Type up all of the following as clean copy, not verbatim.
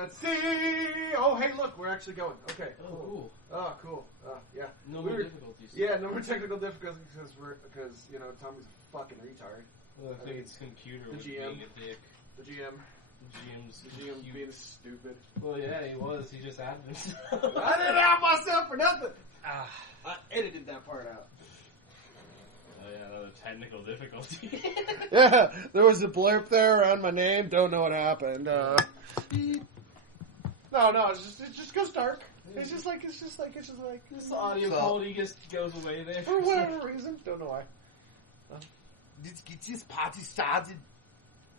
Let's see. Oh, hey, look, we're actually going. Okay. Oh, cool. Oh, cool. Yeah. No more difficulties. Yeah, no more technical difficulties because Tommy's a fucking retard. Well, I think it's computer the was GM. being a dick. The GM. The GM being stupid. Well, yeah, he was. He just added himself. I didn't have myself for nothing. I edited that part out. Oh yeah, another technical difficulty. Yeah, there was a blurb there around my name. Don't know what happened. No, it just goes dark. It's just like the audio quality just goes away there. For whatever reason. Don't know why. Let's get this party started.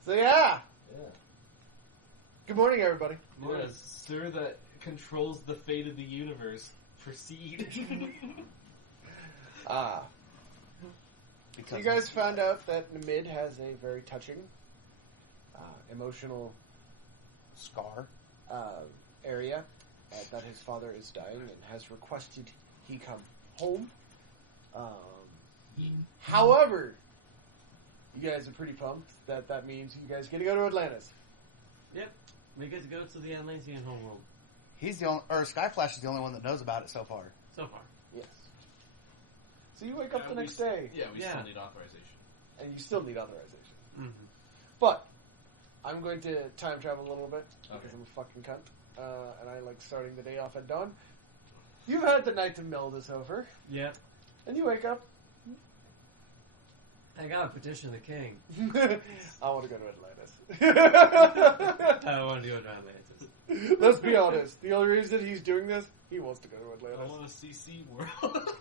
So yeah. Yeah. Good morning, everybody. Yes, sir that controls the fate of the universe. Proceed. You guys found out that Namid has a very touching, emotional scar area, that his father is dying and has requested he come home. However, you guys are pretty pumped that means you guys get to go to Atlantis. Yep, we get to go to the Atlantean homeworld. He's the only, or Skyflash is the only one that knows about it so far. So far. Yes. So you wake up the next day. Yeah, we still need authorization. And you still need authorization. Mm-hmm. But I'm going to time travel a little bit because Okay. I'm a fucking cunt. And I like starting the day off at dawn. You've had the night to mull this over. Yep. And you wake up. I gotta petition the king. I want to go to Atlantis. I don't want to go to Atlantis. Let's be honest. The only reason he's doing this, he wants to go to I Atlantis. want to see SeaWorld.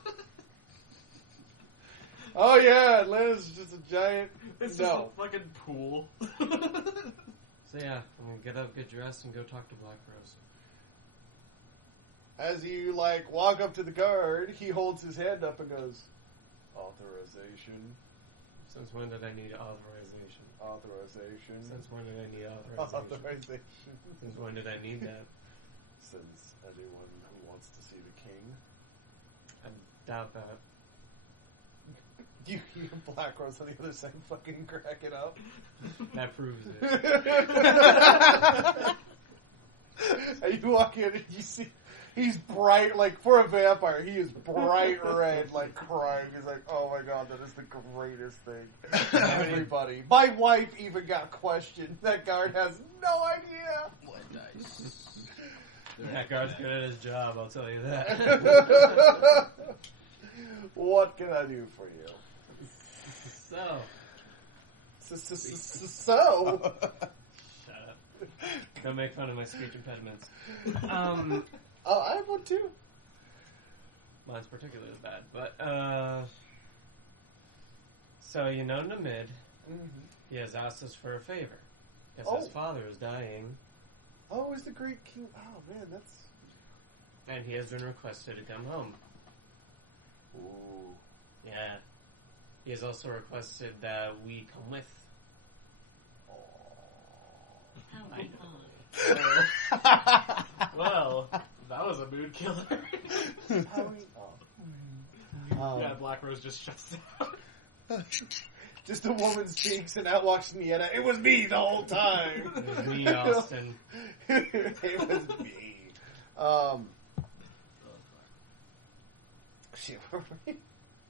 Oh yeah, Atlantis is just a giant... It's just a fucking pool. So yeah, I'm gonna get up, get dressed, and go talk to Black Rose. As you, walk up to the guard, he holds his hand up and goes, authorization. Since when did I need authorization? Authorization. Since when did I need authorization? Authorization. Since when did I need that? Since anyone who wants to see the king. I doubt that. You hear Black Rose on the other side fucking crack it up. That proves it. And you walk in and you see he's bright, for a vampire, he is bright red, crying. He's like, oh my god, that is the greatest thing. Everybody. My wife even got questioned. That guard has no idea. What dice? That guard's good at his job, I'll tell you that. What can I do for you? So. Shut up. Don't make fun of my speech impediments. Oh, I have one too. Mine's particularly bad, but, so you know Namid, he has asked us for a favor. Because his father is dying. Oh, is the great king... Oh, man, that's... And he has been requested to come home. Ooh. Yeah. He has also requested that we come with. Well, that was a mood killer. Yeah, Black Rose just shuts down. Just a woman speaks and out walks Nieta. It was me the whole time. It was me, Austin. It was me. Shit, where were we?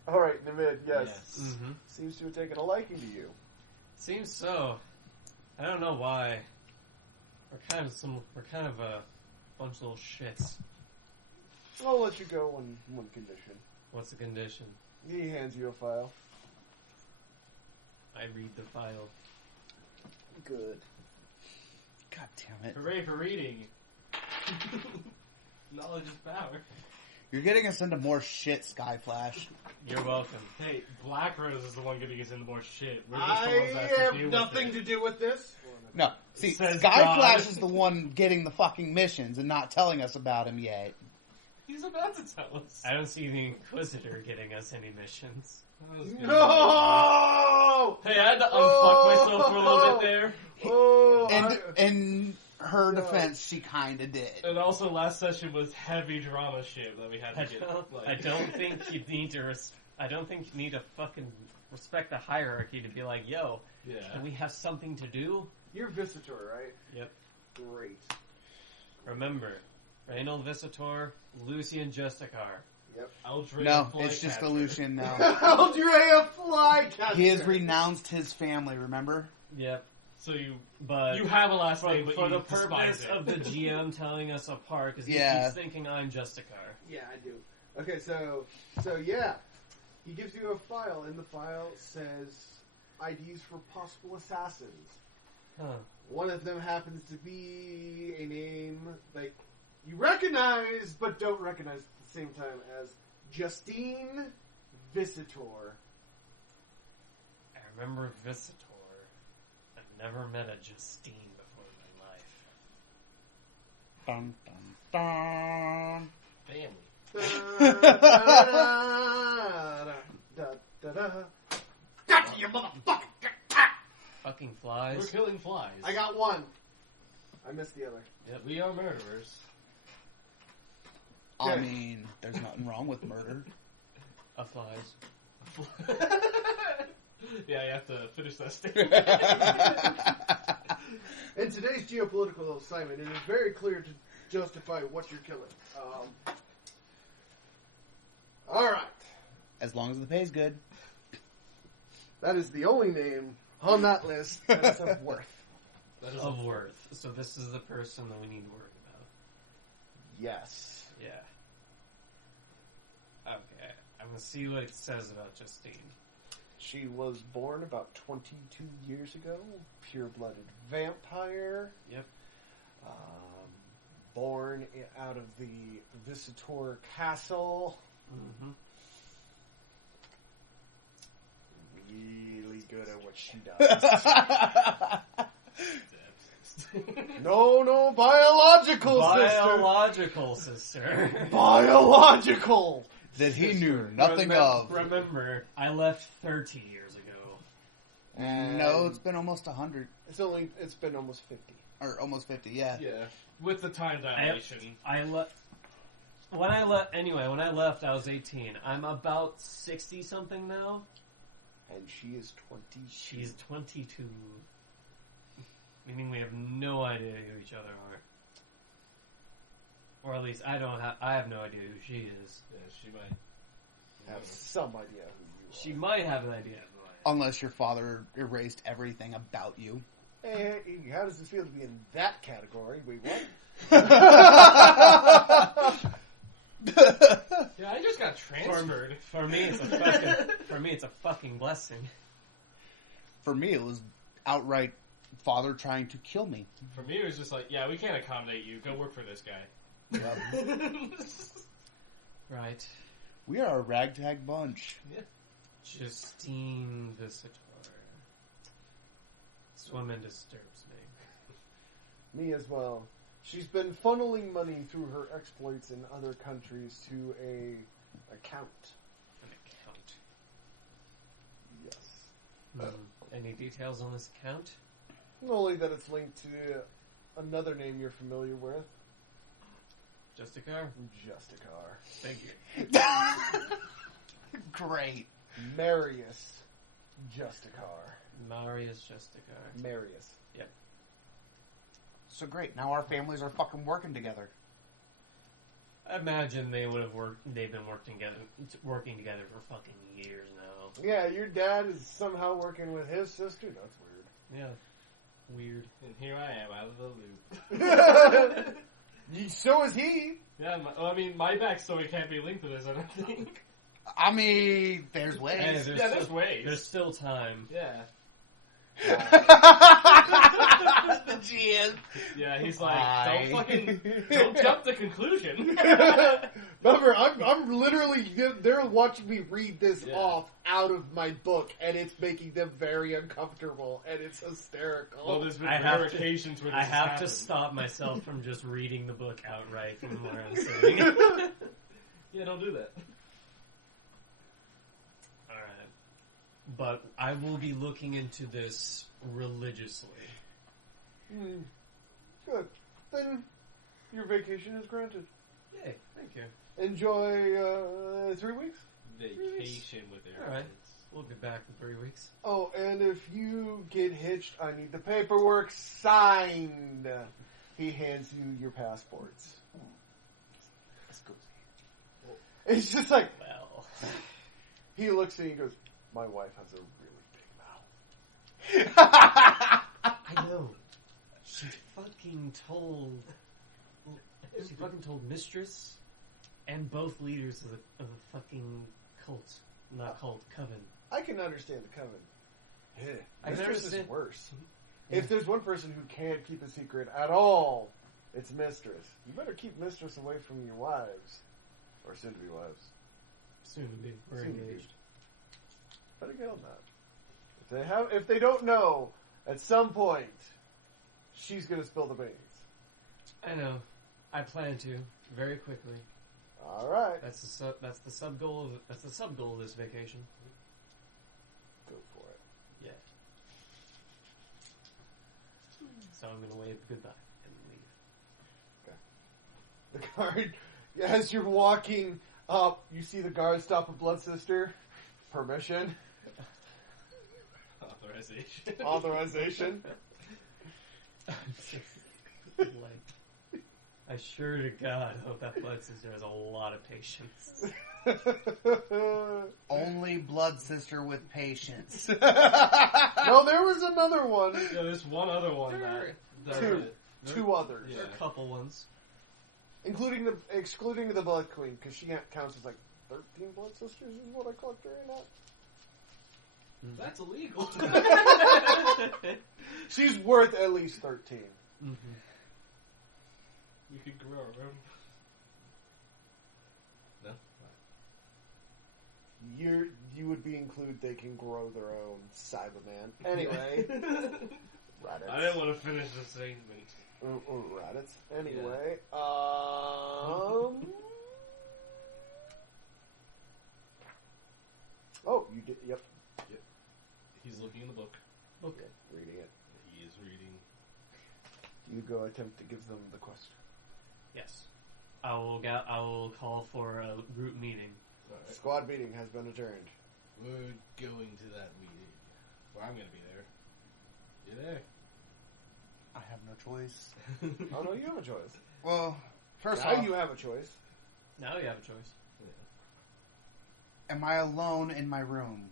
Alright, Namid, yes. Mm-hmm. Seems to have taken a liking to you. Seems so. I don't know why. We're kind of a bunch of little shits. I'll let you go on one condition. What's the condition? He hands you a file. I read the file. Good. God damn it. Hooray for reading. Knowledge is power. You're getting us into more shit, Skyflash. You're welcome. Hey, Black Rose is the one getting us into more shit. We're just the ones that have I to have deal nothing with to it. do with this. No, see, Says Skyflash God. is the one getting the fucking missions and not telling us about him yet. He's about to tell us. I don't see the Inquisitor getting us any missions. That was good. No! Hey, I had to unfuck myself for a little bit there. Oh, And in her defense, she kinda did. And also, last session was heavy drama shit that we had to get. I don't think you need to. I don't think you need to fucking respect the hierarchy to be like, "Yo, Yeah. can we have something to do?" You're Visitor, right? Yep. Great. Remember, Reynold Visitor, Lucian Justicar. Yep. Aldrea No, Flycatcher. it's just Aleutian now. Aldrea Flycatcher. He has renounced his family, remember? Yep. So you But have a last name, but for you the despise purpose it. of the GM telling us apart, because he Yeah. keeps thinking I'm Justicar. Yeah, I do. Okay, so yeah, he gives you a file, and the file says IDs for possible assassins. Huh. One of them happens to be a name like you recognize, but don't recognize at the same time as Justine Visitor. I remember Visitor. I've never met a Justine before in my life. Dun, dun, dun. Family. Gotcha, you motherfucker! Fucking We're flies. killing flies. I got one. I missed the other. Yep, we are murderers. I Okay. mean, there's nothing wrong with murder. A flies. Yeah, you have to finish that statement. In today's geopolitical assignment, it is very clear to justify what you're killing. Alright. As long as the pay's good. That is the only name on that list that is of worth. That is Of worth. So this is the person that we need to worry about. Yes. Yeah. Okay. I'm gonna see what it says about Justine. She was born about 22 years ago. Pure-blooded vampire. Yep. Born out of the Visitor Castle. Mm-hmm. Really good at what she does. No, biological sister. Biological sister. Biological. That he knew nothing of. Remember, I left 30 years ago. No, it's been almost 100. It's been almost 50. Or almost 50, yeah. Yeah, with the time dilation. When I left, I was 18. I'm about 60 something now. And she is 20. She's 22. Meaning we have no idea who each other are. Or at least I have no idea who she is. Yeah, she might have some idea who you are. She might have an idea. Unless your father erased everything about you. Hey, how does it feel to be in that category? Wait, what? Yeah, I just got transferred. For me, it's a fucking blessing. For me, it was outright father trying to kill me. For me, it was just like, yeah, we can't accommodate you. Go work for this guy. Right. We are a ragtag bunch. Justine Visitor. This woman disturbs me. Me as well. She's been funneling money through her exploits in other countries to a account. An account. Yes. Any details on this account? Only that it's linked to another name you're familiar with. Justicar? Justicar. Figure. Great. Marius Justicar. Marius Justicar. Marius. Yep. So great. Now our families are fucking working together. I imagine they would have they've been working together for fucking years now. Yeah, your dad is somehow working with his sister. That's weird. Yeah. Weird. And here I am, out of the loop. So is he. Yeah, my backstory can't be linked to this, I don't think. I mean, there's ways. Hey, There's ways. There's still time. Yeah. The GM. Yeah, he's like, Why? don't jump to conclusion. Remember, I'm literally, they're watching me read this Yeah. off out of my book, and it's making them very uncomfortable, and it's hysterical. Well, there's been I rare have to- occasions where this I has have to happened. stop myself from just reading the book outright from where I'm sitting. Yeah, don't do that. Alright. But I will be looking into this religiously. Good. Then your vacation is granted. Yay, thank you. Enjoy 3 weeks. Vacation with their All right. kids. We'll be back in 3 weeks. Oh, and if you get hitched, I need the paperwork signed. He hands you your passports. It's just like, Well, he looks at you and goes, my wife has a really big mouth. I know. She fucking told Mistress and both leaders of the fucking cult. Not cult, coven. I can understand the coven. I've Mistress never is seen- worse. Yeah. If there's one person who can't keep a secret at all, it's Mistress. You better keep Mistress away from your wives. Or soon-to-be wives. Soon to be. We're Soon to be. engaged. Better get on that. If they don't know, at some point, she's gonna spill the beans. I know. I plan to very quickly. All right, That's the sub goal of this vacation. go for it. Yeah. So I'm gonna wave goodbye and leave. The guard, as you're walking up, you see the guard stop a blood sister. Permission, Authorization. authorization. Like, I sure to God hope that blood sister has a lot of patience. Only blood sister with patience. No, there was another one. Yeah, there's one other one that Two others, Yeah. There are a couple ones. excluding the Blood Queen, because she counts as like 13 blood sisters is what I clocked her in at. That's illegal. She's worth at least 13. Mm-hmm. You could grow her. No. You would be included. They can grow their own Cyberman. Anyway, Raditz. I didn't want to finish the statement. Raditz. Anyway, Oh, you did. Yep. He's looking in the book. Okay, reading it. He is reading. You go attempt to give them the question. Yes. I will call for a group meeting. Alright. Squad meeting has been adjourned. We're going to that meeting. Well, I'm going to be there. You there? I have no choice. Oh no, you have a choice. Well, first Now off, you have a choice. Now you have a choice. am I alone in my room?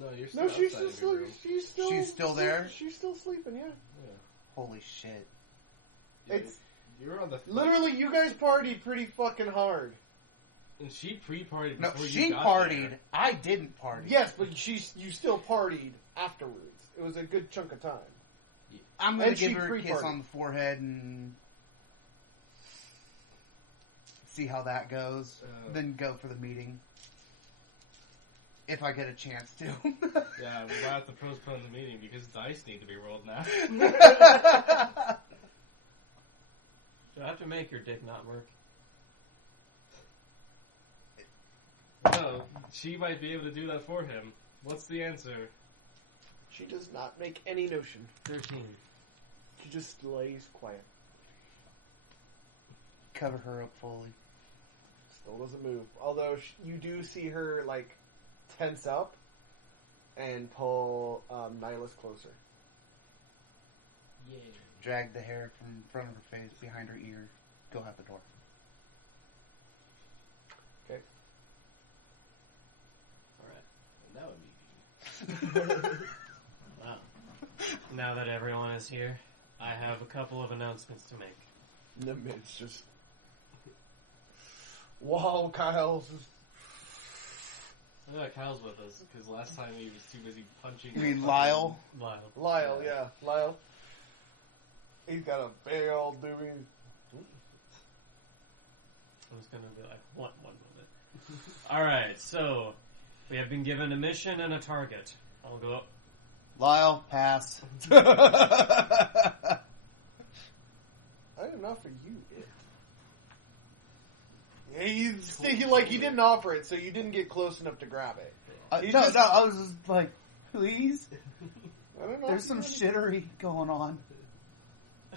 No, you're still No, she's outside just of your room. She's still there? She's still sleeping. Yeah. Yeah. Holy shit. Yeah, It's you're on the literally you guys partied pretty fucking hard. and she pre-partied No, before she you got partied. there. I didn't party. Yes, but you still partied afterwards. It was a good chunk of time. I'm gonna And she give her a kiss pre-partied. on the forehead and see how that goes. Then go for the meeting. If I get a chance to. Yeah, we're about to postpone the meeting because dice need to be rolled now. Do I have to make your dick not work? No, she might be able to do that for him. What's the answer? She does not make any notion. 13. She just lays quiet. Cover her up fully. Still doesn't move. Although you do see her like tense up and pull Nihilus closer. Yeah. Drag the hair from front of her face, behind her ear. Go out the door. Okay. Alright. Now a meeting. Wow. Now that everyone is here, I have a couple of announcements to make. Nimid's just. Wow, Kyle's just. I know Kyle's with us because last time he was too busy punching. You mean Lyle? Lyle. Lyle, yeah. Lyle. He's got a big old doobie. I was gonna be like, one moment. Alright, so we have been given a mission and a target. I'll go. Lyle, pass. I didn't offer you it. Yeah, he didn't offer it, so you didn't get close enough to grab it. He no, just- I was just like, please. I don't know. There's some shittery going on.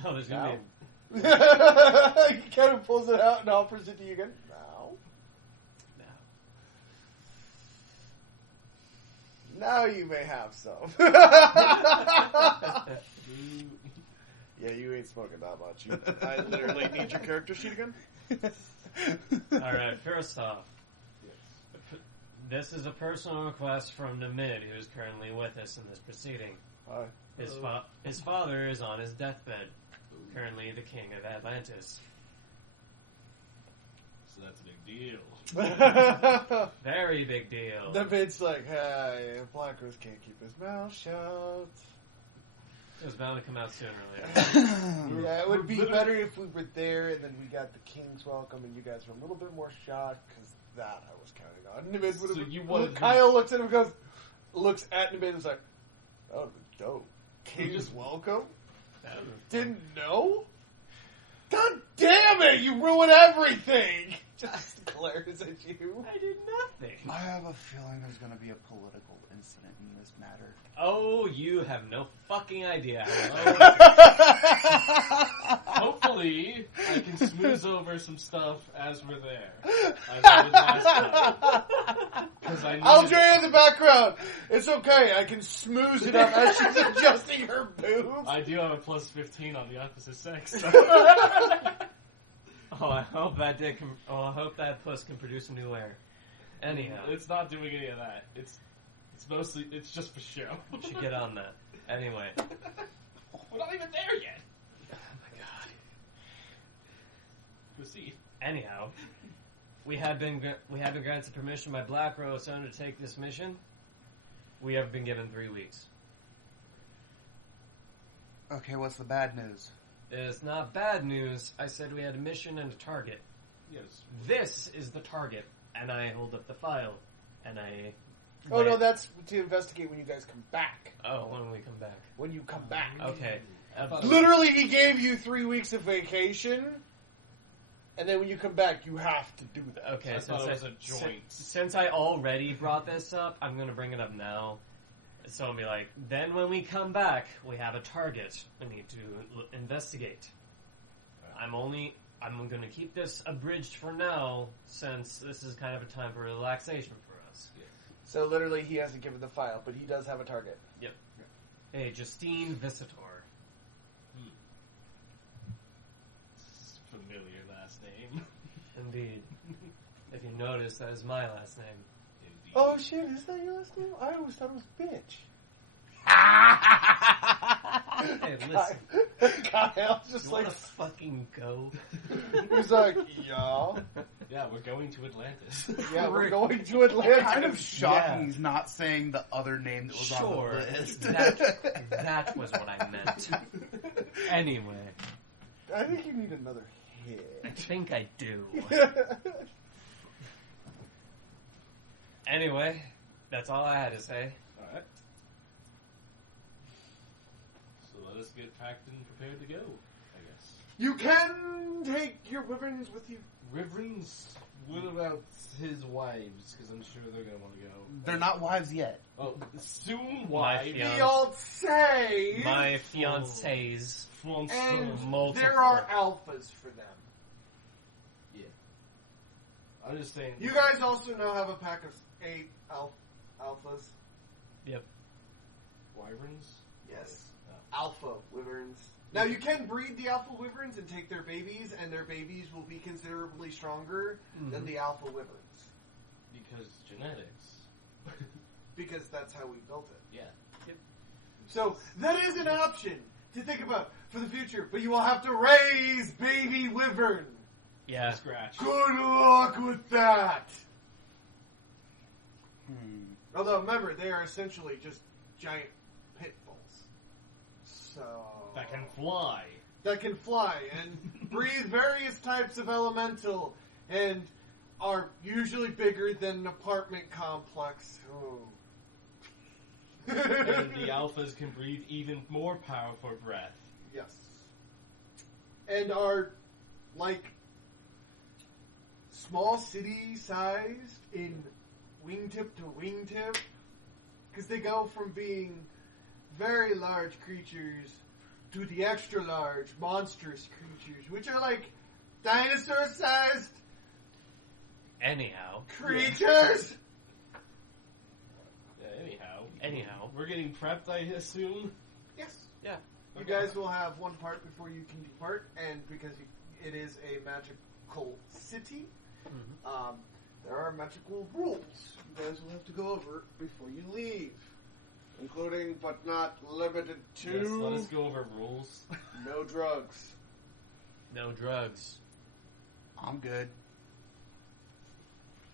Oh, there's gonna be. He kind of pulls it out and offers it to you again. No. No. Now you may have some. Yeah, you ain't smoking that much. I literally need your character sheet again. Alright, first off, this is a personal request from Namid, who is currently with us in this proceeding. Hi. His father is on his deathbed, currently the king of Atlantis. So that's a big deal. The Very big deal. bit's like, hey, Black Rose can't keep his mouth shut. It was bound to come out sooner or later. Yeah, it would be better if we were there and then we got the king's welcome and you guys were a little bit more shocked, because that I was counting on. Nimid would have So you wanted- Kyle looks at him and goes, looks at Nimid and is like, that would have been dope. King's welcome? That was- Didn't know? God damn it, you ruin everything! Just glares at you. I did nothing. I have a feeling there's going to be a political incident in this matter. Oh, you have no fucking idea. Hopefully, I can smooth over some stuff as we're there. As I did last time. 'Cause I needed- Aldrea in the background. It's okay, I can smooth it up as she's adjusting her boobs. I do have a plus 15 on the opposite sex. Oh, I hope that puss can produce a new heir. Anyhow, It's not doing any of that. It's mostly, it's just for show. we should get on that. Anyway, We're not even there yet. oh my god. Proceed. Anyhow, we have been granted permission by Black Rose to undertake this mission. We have been given 3 weeks. Okay, what's the bad news? It's not bad news. I said we had a mission and a target. Yes. This is the target, and I hold up the file, and I. Oh no, that's to investigate when you guys come back. Oh, when we come back. When you come back. Okay. Literally, he gave you 3 weeks of vacation, and then when you come back, you have to do that. Okay, I thought it was a joint. Since I already brought this up, I'm going to bring it up now. So I'll be like, then when we come back, we have a target we need to investigate. I'm going to keep this abridged for now, since this is kind of a time for relaxation for us. So literally, he hasn't given the file, but he does have a target. Hey, Justine Visitor. Familiar last name. Indeed. If you notice, that is my last name. Indeed. Oh shit, is that your last name? I always thought it was bitch. Hey, listen. Kyle just You like, wanna fucking go? he's like, yeah. Yeah, we're going to Atlantis. Yeah, we're going to Atlanta. Kind of shocking Yeah. he's not saying the other name that was Sure, on the list. that was what I meant. Anyway, I think you need another I hit. think I do. Anyway, that's all I had to say. Alright. So let us get packed and prepared to go, I guess. You can take your wyverns with you. Reverends, what about his wives? Because I'm sure they're going to want to go. They're not wives yet. Oh, soon My wives. Fiancé. My fiancés. And multiple. there are alphas for them. I'm just saying. You guys also now have a pack of 8 alphas. Wyverns? Yes. Alpha wyverns. Now you can breed the alpha wyverns and take their babies, and their babies will be considerably stronger than the alpha wyverns. Because genetics. Because that's how we built it. Yeah. So that is an option to think about for the future, but you will have to raise baby wyvern. Yeah. Scratch. Good luck with that. Hmm. Although remember, they are essentially just giant pit bulls. So That can fly. that can fly and breathe various types of elemental and are usually bigger than an apartment complex. Oh. And the alphas can breathe even more powerful breath. Yes. And are like small city sized in wingtip to wingtip. Because they go from being very large creatures to the extra large monstrous creatures, which are like dinosaur sized Anyhow. creatures. Yeah, anyhow. Anyhow. We're getting prepped, I assume? Yes. Yeah. You guys will have one part before you can depart, and because it is a magical city, there are magical rules you guys will have to go over before you leave, including but not limited to Yes, let us go over rules. no drugs. No drugs. I'm good.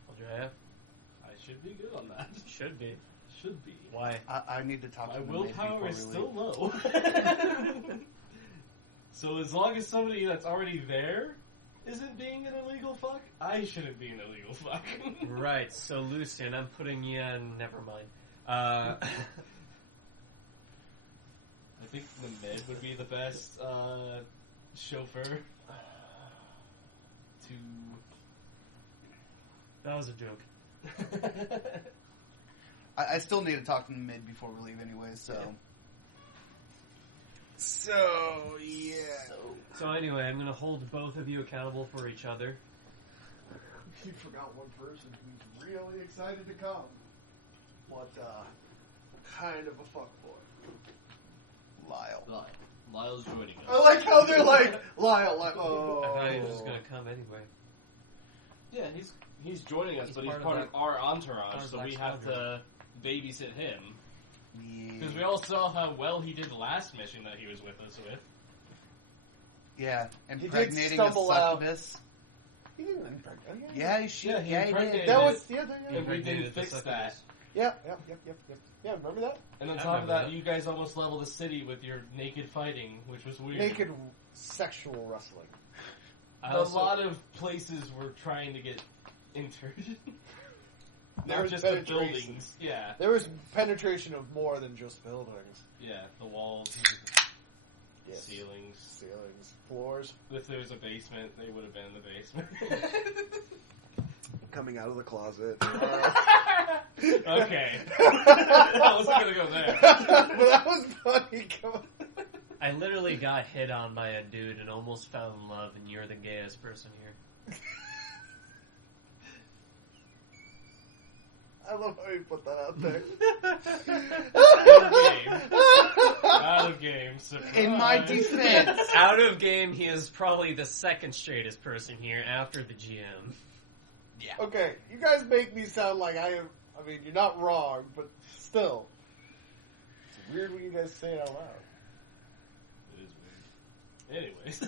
Andrea? I should be good on that. Should be. Should be. Why? I need to talk My to the maid willpower before is we still leave. low. So as long as somebody that's already there isn't being an illegal fuck, I shouldn't be an illegal fuck. Right, so Lucian, I'm putting you in. Never mind. I think the mid would be the best chauffeur to. That was a joke. I still need to talk to the mid before we leave anyways, so... So, yeah. So anyway, I'm gonna hold both of you accountable for each other. You forgot one person who's really excited to come. What, kind of a fuckboy. Lyle. Lyle's joining I us. like how they're like, Lyle, like, oh. I thought he was just gonna come anyway. Yeah, he's joining us, He's but he's part part of of our entourage, part of so Black we have Squadron. to babysit him. Yeah. Because we all saw how well he did last mission that he was with us with. Yeah, He did impregnating a stumble out. succubus. He didn't impregnate. Yeah, he should. Yeah, he Yeah, he impregnated did. That it. was, yeah, And we Impregnated didn't the fix succubus. that. yeah, yeah, remember that? And on I top of remember that, that. you guys almost leveled the city with your naked fighting, which was weird. Naked sexual wrestling. I A also- lot of places were trying to get entered. There Not was just the penetration. buildings. Yeah. There was penetration of more than just buildings. Yeah, the walls, Yes. ceilings. Ceilings, floors. If there was a basement, they would have been in the basement. Coming out of the closet. Okay. I wasn't gonna go there. But that was funny. Come on. I literally got hit on by a dude and almost fell in love, and you're the gayest person here. I love how you put that out there. Out of game. Surprise. In my defense, Out of game, he is probably the second straightest person here after the GM. Okay, you guys make me sound like I am. I mean, you're not wrong, but still, it's weird when you guys say it out loud. It is weird. Anyways.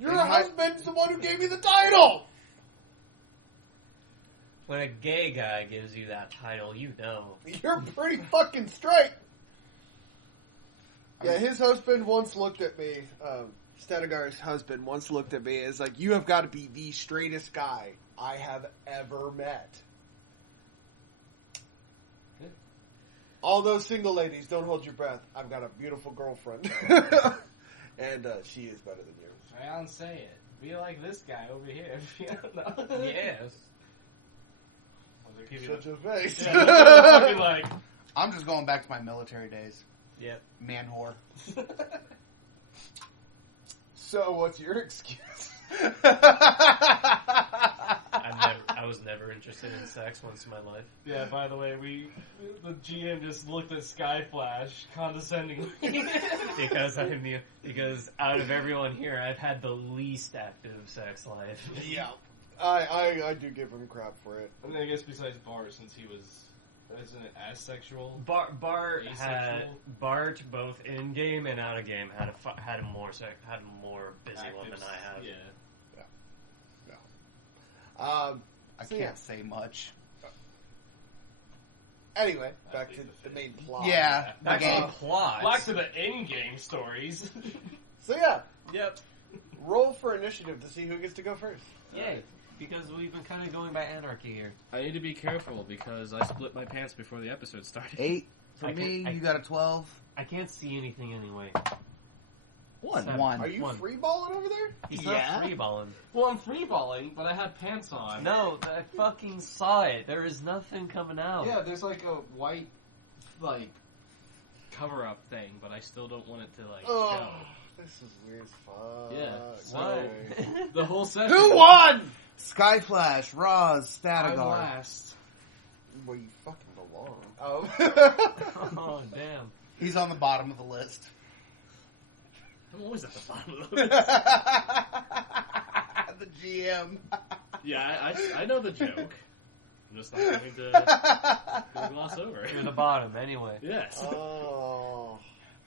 Your In my- husband's the one who gave you the title. When a gay guy gives you that title, you know. You're pretty fucking straight. Yeah, his husband once looked at me. Statigar's husband once looked at me as like, "You have got to be the straightest guy I have ever met." Good. All those single ladies, don't hold your breath. I've got a beautiful girlfriend, and she is better than you. Try on say it. Be like this guy over here. No. Yes. Shut your face. Yeah, fucking like, I'm just going back to my military days. Yep. Man whore. So, what's your excuse? I was never interested in sex once in my life. yeah, by the way, the GM just looked at Skyflash condescendingly. Because out of everyone here, I've had the least active sex life. Yeah, I do give him crap for it. And then I guess besides Bart, since he isn't it asexual? Bart had Asexual? Bart both in game and out of game had a more busy one than I have. Yeah. I So, can't yeah. say much. Anyway, back to the main plot. Yeah, the Back to game. the plot. Back to the in-game stories. So yeah, Yep. roll for initiative to see who gets to go first. Yay. Because we've been kind of going by anarchy here. I need to be careful because I split my pants before the episode started. 8 for I me. can- You got a 12. I can't see anything anyway. One. Seven. One. Are you One. free balling over there? He's Yeah. not freeballing. Well, I'm freeballing, but I had pants on. No, I fucking saw it. There is nothing coming out. Yeah, there's like a white, like, cover-up thing, but I still don't want it to, like, Oh, show. this is weird as fuck. Yeah, What? The whole session. Who won? Skyflash, Roz, I Statigar. last. Well, you fucking belong. Oh. Oh, damn. He's on the bottom of the list. I'm always at the bottom of those. The GM. Yeah, I know the joke. I'm just not going to gloss over it. You're the bottom, anyway. Yes. Oh.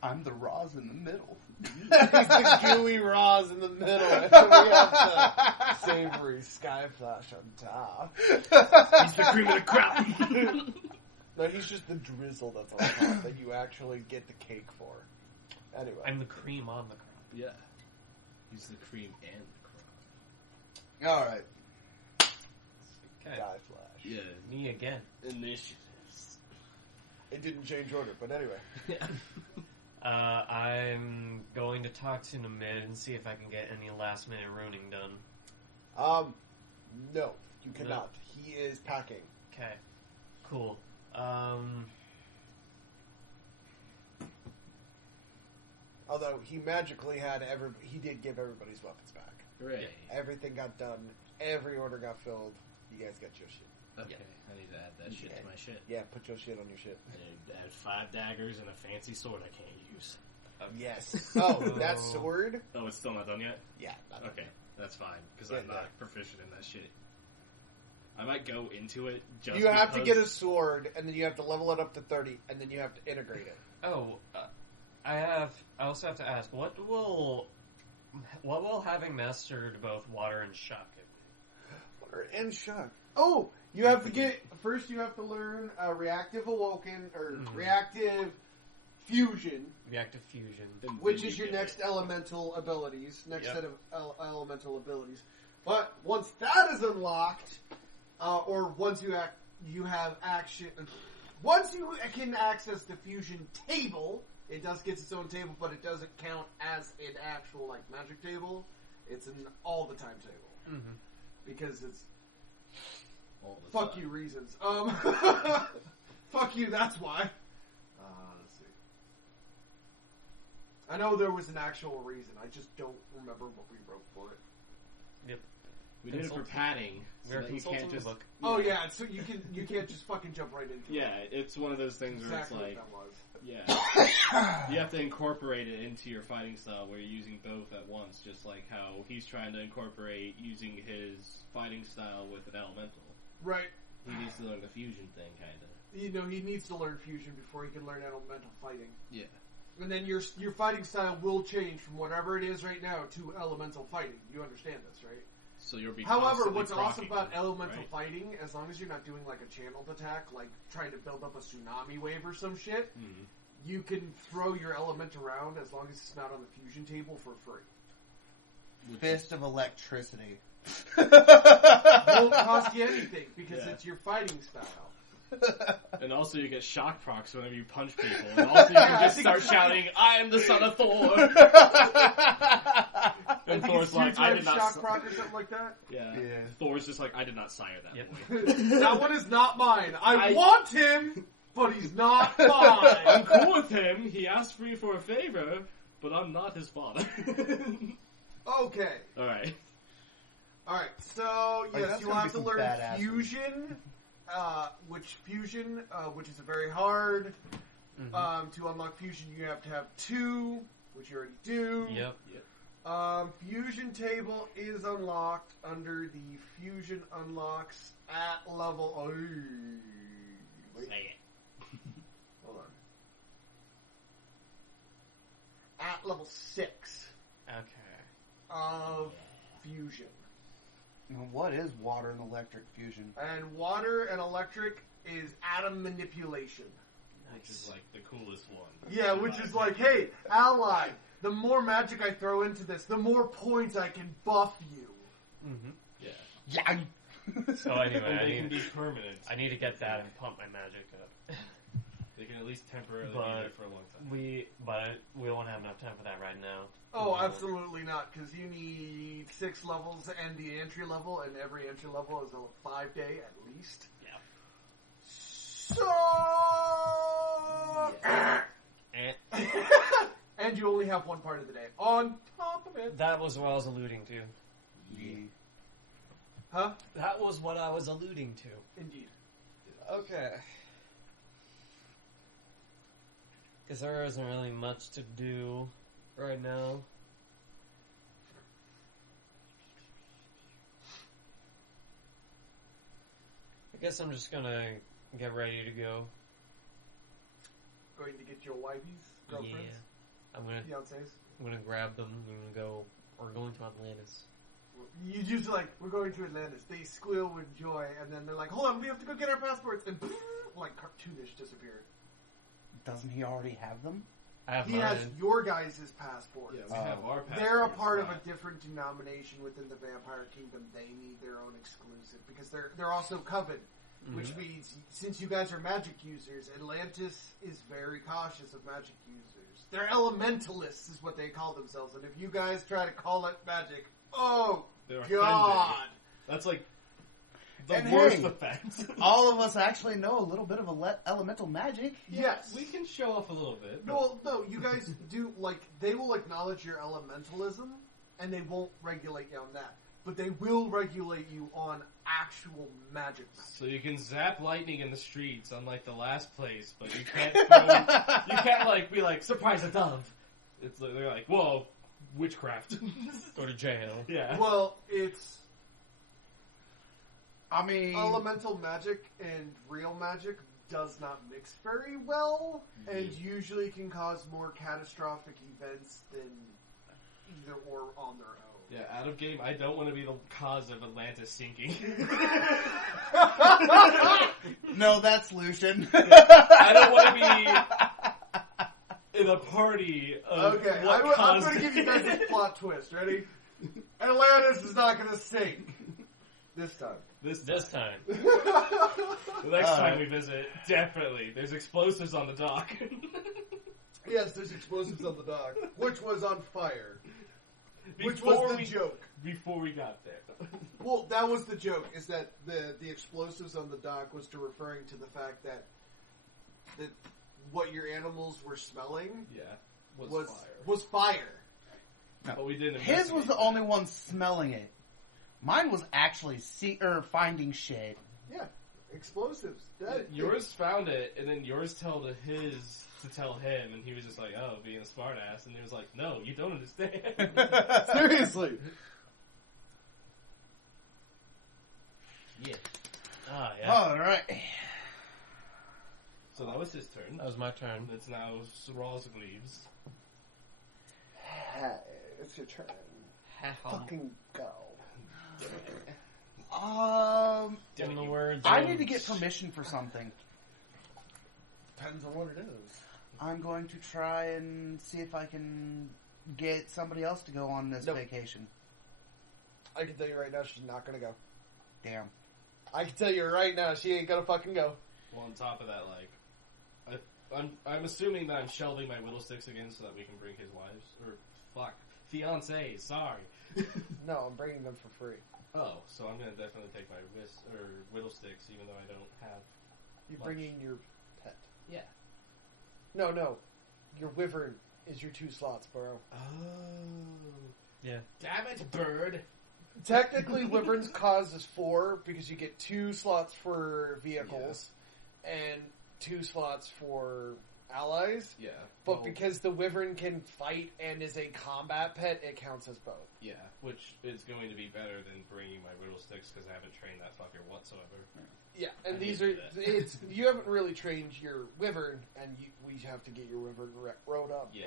I'm the Roz in the middle. He's the gooey Roz in the middle, and then we have the savory sky flash on top. He's the cream of the crop. No, he's just the drizzle that's on top that you actually get the cake for. Anyway. I'm the cream on the crop. Yeah. He's the cream and the crop. Alright. Okay. Sky flash. Yeah. Me again. Initiatives. It didn't change order, but anyway. I'm going to talk to Namid and see if I can get any last minute ruining done. No, you cannot. He is packing. Okay. Cool. Although he magically had he did give everybody's weapons back. Hooray. Everything got done. Every order got filled. You guys got your shit. Okay, I need to add that shit to my shit. Yeah, put your shit on your shit. I need to add 5 daggers and a fancy sword I can't use. Yes. Oh, that sword? Oh, it's still not done yet? Yeah. Okay, that's fine, because Yeah, I'm not proficient in that shit. I might go into it just You have to because- get a sword, and then you have to level it up to 30, and then you have to integrate it. Oh, I also have to ask, what will having mastered both water and shock give me? Water and shock. Oh, you have to first you have to learn reactive awoken, or reactive fusion, Reactive fusion. Then which you is your get next it. elemental abilities, next Yep. set of elemental abilities. But once that is unlocked, or once you have action, once you can access the fusion table, it does get its own table, but it doesn't count as an actual like magic table. It's an all the time table Mm-hmm. because it's All the fuck time. you reasons. Fuck you. That's why. Let's see. I know there was an actual reason. I just don't remember what we wrote for it. We did it for Consult- padding. So We're that you can't consulting the just. book. Oh yeah, so you can't just fucking jump right into it. Yeah, it's one of those things Exactly where it's what like, that was. yeah, you have to incorporate it into your fighting style where you're using both at once, just like how he's trying to incorporate using his fighting style with an elemental. Right. He needs to learn the fusion thing, kind of. You know, he needs to learn fusion before he can learn elemental fighting. Yeah. And then your fighting style will change from whatever it is right now to elemental fighting. You understand this, right? So you'll be. However, constantly what's awesome proccing about them, elemental right? fighting, as long as you're not doing like a channeled attack, like trying to build up a tsunami wave or some shit, Mhm. you can throw your element around as long as it's not on the fusion table for free. Fist of electricity. Won't cost you anything because Yeah. it's your fighting style. And also you get shock procs whenever you punch people. And also you can just start shouting, I am the son of Thor! I And think Thor's it's like, I two-time did not... shock proc or something like that. Yeah. Yeah. Thor's just like, I did not sire that Yep. boy. That one is not mine. I I- want him, but he's not I'm mine. cool with him. He asked me for a favor, but I'm not his father. Okay. Alright. Alright, so yes, that's you'll gonna have be to some learn badass fusion, which is very hard. Mm-hmm. To unlock fusion, you have to have 2, which you already do. Yep. Fusion table is unlocked under the fusion unlocks at level. Oh, wait, Say hold on. At level 6 Okay. of fusion. Now, what is water and electric fusion? And water and electric is atom manipulation. Which is like the coolest one. Yeah, which is like, hey, ally, the more magic I throw into this, the more points I can buff you. Mm-hmm. Yeah. Yeah. So anyway, And I they can need, be permanent. I need to get that and pump my magic up. They can at least temporarily But be there for a long time. We won't have enough time for that right now. Oh, absolutely not, because you need 6 levels and the entry level, and every entry level is a 5-day at least. Yeah. So... and you only have one part of the day. On top of it. That was what I was alluding to. Yeah. Huh? That was what I was alluding to. Indeed. Okay. Because there isn't really much to do right now. guess I'm just gonna get ready to go. Going to get your wifey's girlfriends, Yeah. I'm gonna grab them and go. We're going to Atlantis. You just like, we're going to Atlantis. They squeal with joy, and then they're like, hold on, we have to go get our passports, and like cartoonish disappear. Doesn't he already have them? I have He mine. has your guys' passports. Yeah, we have our passports. They're a part of but- a different denomination within the Vampire Kingdom. They need their own exclusive because they're also coven, which means since you guys are magic users, Atlantis is very cautious of magic users. They're elementalists, is what they call themselves. And if you guys try to call it magic, oh They're God! offended. That's like the And worst hey, offense. All of us actually know a little bit of elemental magic. Yes, We can show off a little bit. No, you guys do, like, they will acknowledge your elementalism, and they won't regulate you on that. But they will regulate you on actual magic. So you can zap lightning in the streets, unlike the last place, but you can't throw, you can't like be like surprise a dove. It's like, they're like, whoa, witchcraft. Go to jail. Yeah. Well, it's I mean, elemental magic and real magic does not mix very well, and usually can cause more catastrophic events than either or on their own. Yeah, out of game, I don't want to be the cause of Atlantis sinking. no, that's Lucian. I don't want to be in a party of Okay, what I'm caused going to give you guys this plot twist. Ready? Atlantis is not going to sink this time. This time. The next time Alright. we visit, definitely. There's explosives on the dock. Yes, there's explosives on the dock, which was on fire. Which Before was the we- joke. Before we got there. Well, that was the joke, is that the explosives on the dock was to referring to the fact that what your animals were smelling Yeah. was fire. fire. But we didn't His was investigate the that. only one smelling it. Mine was actually finding shit. Yeah, explosives. Yours found it, and then yours told his to tell him, and he was just like, oh, being a smartass, and he was like, no, you don't understand. Seriously. Yeah. Ah, yeah. All right. So that was his turn. That was my turn. It's now Rawls Gleaves. It's your turn. Fucking Fucking go. in the words. I of- need to get permission for something. Depends on what it is. I'm going to try and see if I can get somebody else to go on this Nope. vacation. I can tell you right now, she's not gonna go. Damn. I can tell you right now, she ain't gonna fucking go. Well, on top of that, I'm assuming that I'm shelving my Whittlesticks again so that we can bring his wives. Or, fiancés, sorry. No, I'm bringing them for free. Oh, so I'm gonna definitely take my Whittlesticks even though I don't have... You're Lunch. bringing your pet. Yeah. No. Your wyvern is your 2 slots, bro. Oh. Yeah. Damn it, bird! Technically, wyverns causes 4 because you get 2 slots for vehicles and 2 slots for allies. Yeah. But well, because the wyvern can fight and is a combat pet, it counts as both. Yeah, which is going to be better than bringing my Whittlesticks because I haven't trained that fucker whatsoever. Yeah, and I these did are do that. it's you haven't really trained your wyvern, and we have to get your wyvern rode up. Yeah.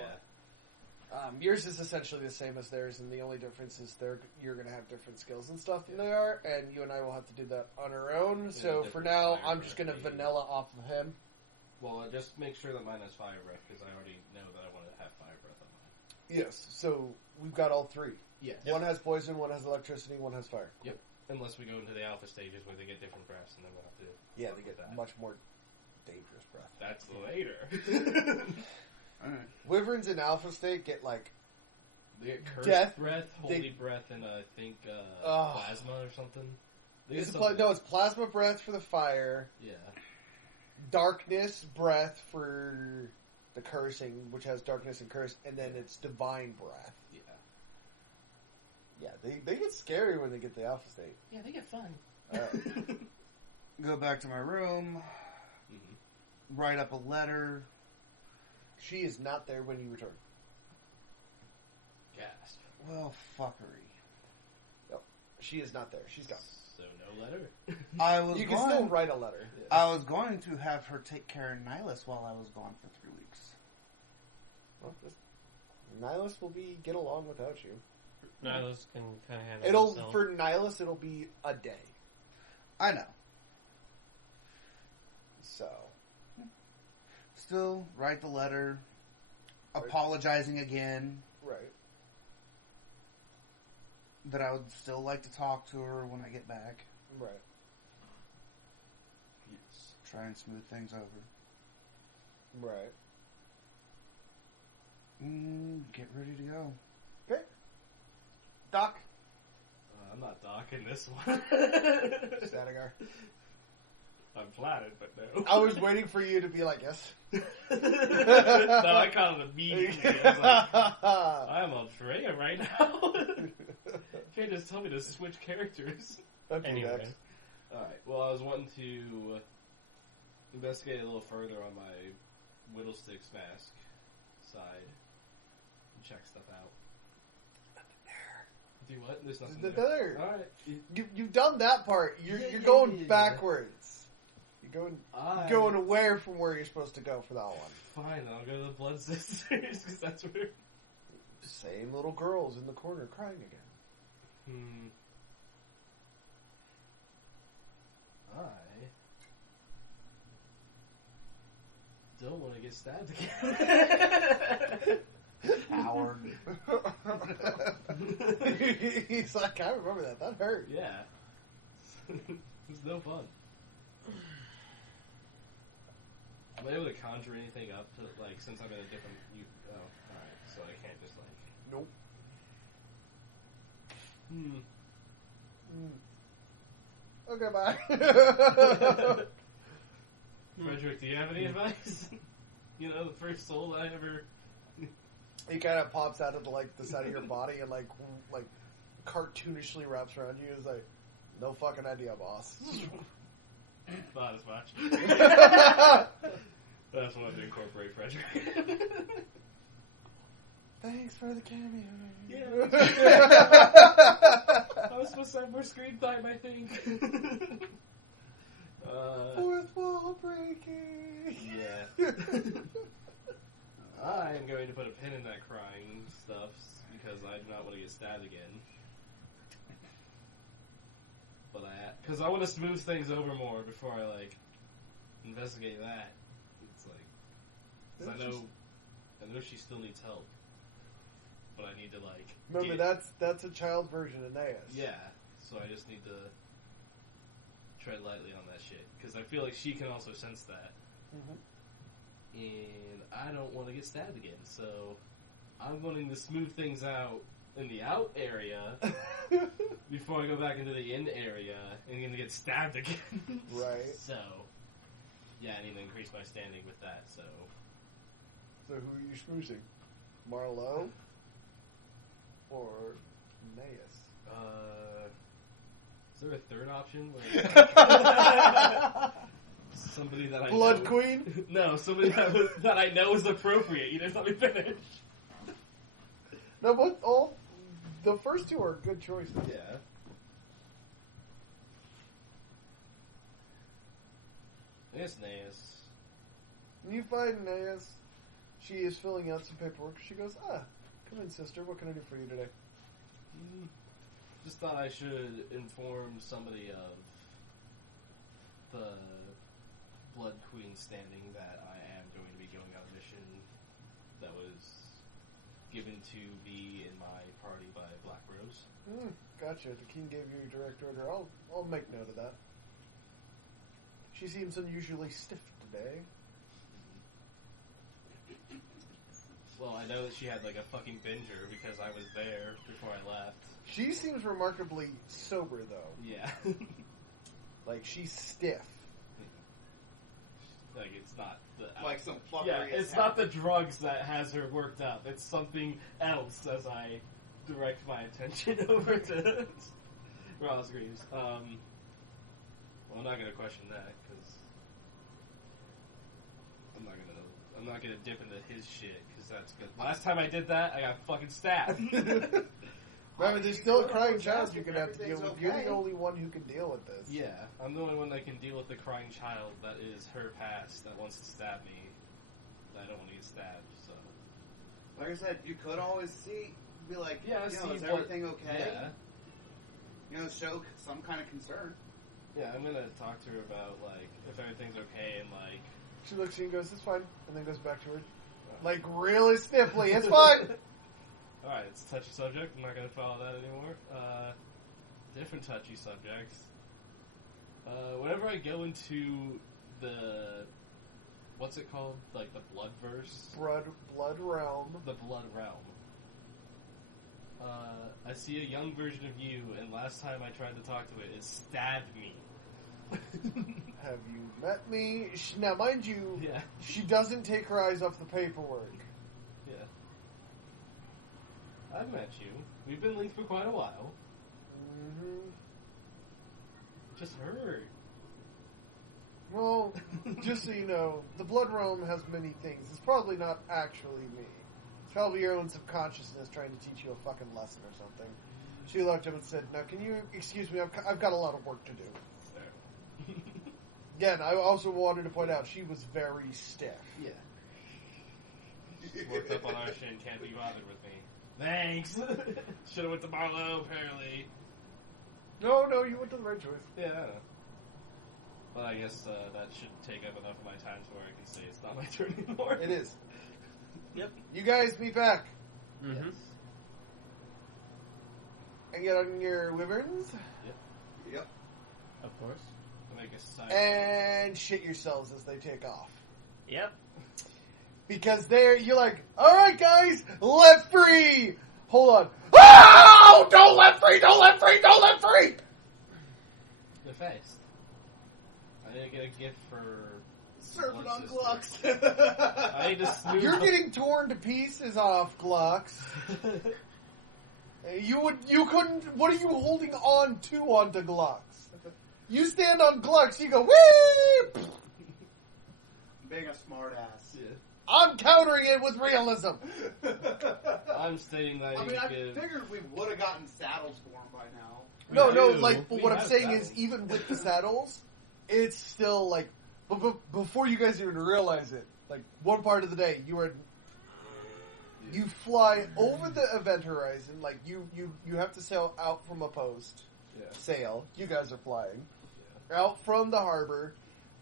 Yours is essentially the same as theirs, and the only difference is you're going to have different skills and stuff than they are, and you and I will have to do that on our own. So for different now, fire I'm just going to breath, maybe. vanilla off of him. Well, just make sure that mine has fire breath because I already know that I want to have fire breath on mine. Yes. So we've got all 3. Yes. One has poison, one has electricity, one has fire. Yep. Unless we go into the alpha stages where they get different breaths, and then we'll have to. Yeah, work they with get that. much more dangerous breath. That's later. Alright. Wyverns in alpha state get like They get cursed Death. breath, holy They- breath, and I think Ugh. plasma or something. They it's get no, something. it's plasma breath for the fire, Yeah. darkness breath for the cursing, which has darkness and curse, and then it's divine breath. Yeah. Yeah, they get scary when they get the alpha state. Yeah, they get fun. Go back to my room, Mm-hmm. write up a letter. She is not there when you return. Gasp. Well, fuckery. She is not there. She's gone. So no letter. I was You can going, still write a letter. I was going to have her take care of Nihilus while I was gone for 3 weeks. Well, Nihilus will get along without you. Nihilus can kind of handle It'll himself. for Nihilus, it'll be a day. I know. So Still, write the letter, apologizing again, right. that I would still like to talk to her when I get back. Right. Try and smooth things over. Right. Get ready to go. Okay. Doc. I'm not Doc in this one. Statigar. I'm flattered, but no. I was waiting for you to be like, yes. No, I caught it immediately. I was like, I'm on Freya right now. You can't just tell me to switch characters. That'd be Anyway. next. Alright, well, I was wanting to investigate a little further on my Whittlesticks mask side and check stuff out. Do what? There's nothing There's there. nothing there. Alright. You've done that part. You're Yeah, going yeah. backwards. You're I- going away from where you're supposed to go for that one. Fine, I'll go to the Blood Sisters, because that's where... Same little girls in the corner crying again. I don't want to get stabbed again. Howard. He's like, I remember that. That hurt. Yeah. It's no fun. Am I able to conjure anything up to, like, since I'm in a different... alright, so I can't just, like... Nope. Okay, bye. Frederick, do you have any advice? You know, the first soul I ever... He kind of pops out of the side of your body and like cartoonishly wraps around you. He's like, no fucking idea, boss. Not as much. That's what I incorporate Frederick. Thanks for the cameo. Yeah. I was supposed to have more screen time, I think. Fourth wall breaking. Yeah. I am going to put a pin in that crying stuff because I do not want to get stabbed again. But because I want to smooth things over more before I like investigate that. It's like 'cause I know she still needs help, but I need to like. Remember, that's a child version of Naeus. Yeah, so I just need to tread lightly on that shit because I feel like she can also sense that. Mm-hmm. And I don't want to get stabbed again, so I'm wanting to smooth things out in the out area before I go back into the in area and gonna get stabbed again. Right. So, yeah, I need to increase my standing with that, so... So who are you schmoozing? Marlowe? Or Naeus? Is there a third option? Like, somebody that I Blood know... Queen? No, somebody that I know is appropriate. You just let me finish. No, but the first two are good choices. Yeah. I guess Naeus. When you find Naeus, she is filling out some paperwork. She goes, come in, sister. What can I do for you today? Just thought I should inform somebody of the Blood Queen standing that I am going to be going on a mission that was given to me and my party by Black Rose. Gotcha. The king gave you a direct order. I'll make note of that. She seems unusually stiff today. Well, I know that she had like a fucking binger because I was there before I left. She seems remarkably sober, though. Yeah. Like, she's stiff. Like, it's not the... Like some fuckery. Yeah, has it's not the happened. drugs that has her worked up. It's something else as I direct my attention over to Ross Greaves. Well, I'm not going to question that, because I'm not gonna dip into his shit, because that's good. Last time I did that, I got fucking stabbed. Remember, there's still a Go to crying his child house you if can have to deal with. everything's You're the okay. only one who can deal with this. Yeah, I'm the only one that can deal with the crying child that is her past that wants to stab me. I don't want to get stabbed, so. Like I said, you could always be like, Yeah, you know, see is what- everything okay? Yeah. You know, show some kind of concern. Yeah, I'm gonna talk to her about, like, if everything's okay and, like. She looks at you and goes, "It's fine," and then goes back to her, like really stiffly. It's fine. Alright, it's a touchy subject. I'm not gonna follow that anymore. Different touchy subjects. Whenever I go into the. What's it called? Like the Bloodverse? Blood realm. The Blood Realm. I see a young version of you, and last time I tried to talk to it, it stabbed me. Have you met me? Now, mind you, Yeah. she doesn't take her eyes off the paperwork. Yeah. I've met you. We've been linked for quite a while. Mm-hmm. It just hurt. Well, just so you know, the Blood Realm has many things. It's probably not actually me. It's probably your own subconsciousness trying to teach you a fucking lesson or something. She looked at him and said, "Now, can you excuse me? I've got a lot of work to do." There. Again, I also wanted to point out she was very stiff. Yeah. Worked up on our shit and can't be bothered with me. Thanks! Should've went to Marlowe, apparently. No, you went to the right choice. Yeah, I know. But I guess that should take up enough of my time to where I can say it's not my turn anymore. It is. Yep. You guys meet back Mm-hmm. Yes. and get on your wyverns Yep. Of course. I make a side. and shit yourselves as they take off. Yep. Because you're like, "Alright guys, let free!" Hold on. Oh! Don't let free! Don't let free! Don't let free! They're fast. I didn't get a gift for Surfing Blood on Sister. Glucks. I need to snooze. You're getting torn to pieces off, Glux. You couldn't. What are you holding on to onto Glux? You stand on Glux, you go, "Whee!" Being a smart ass. Yeah. I'm countering it with realism. I'm stating that I you mean, I give. figured we would have gotten saddles for him by now. No, We no, do. like, but We what I'm have saying saddles. is, even with the saddles, it's still, like, before you guys even realize it, like, one part of the day, you fly over the event horizon, like, you have to sail out from a post, Yeah. you guys are flying, out from the harbor,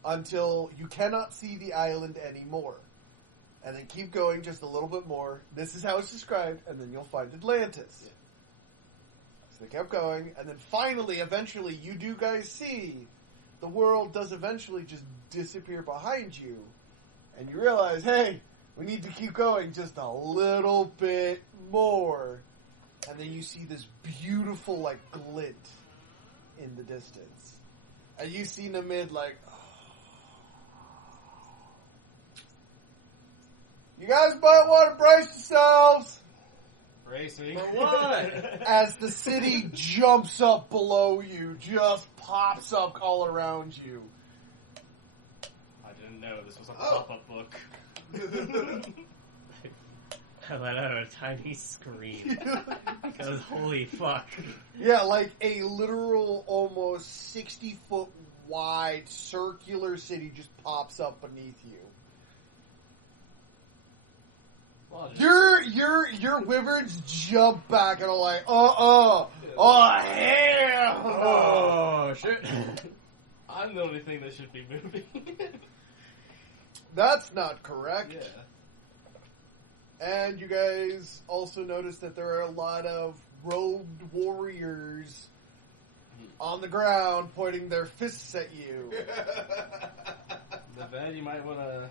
until you cannot see the island anymore. And then keep going just a little bit more. This is how it's described, and then you'll find Atlantis. Yeah. So they kept going, and then finally, eventually, you do guys see the world does eventually just disappear behind you, and you realize, hey, we need to keep going just a little bit more. And then you see this beautiful, like, glint in the distance. And you see Namid like, "You guys might want to brace yourselves," Racing. For what? as the city jumps up below you, just pops up all around you. I didn't know this was a Oh. pop-up book. I let out a tiny scream. Because holy fuck. Yeah, like a literal, almost 60-foot wide circular city just pops up beneath you. Well, just- Your wyverns jump back and are like, oh hell! Oh, shit. I'm the only thing that should be moving. That's not correct. Yeah. And you guys also notice that there are a lot of robed warriors on the ground pointing their fists at you. The vet, you might want to.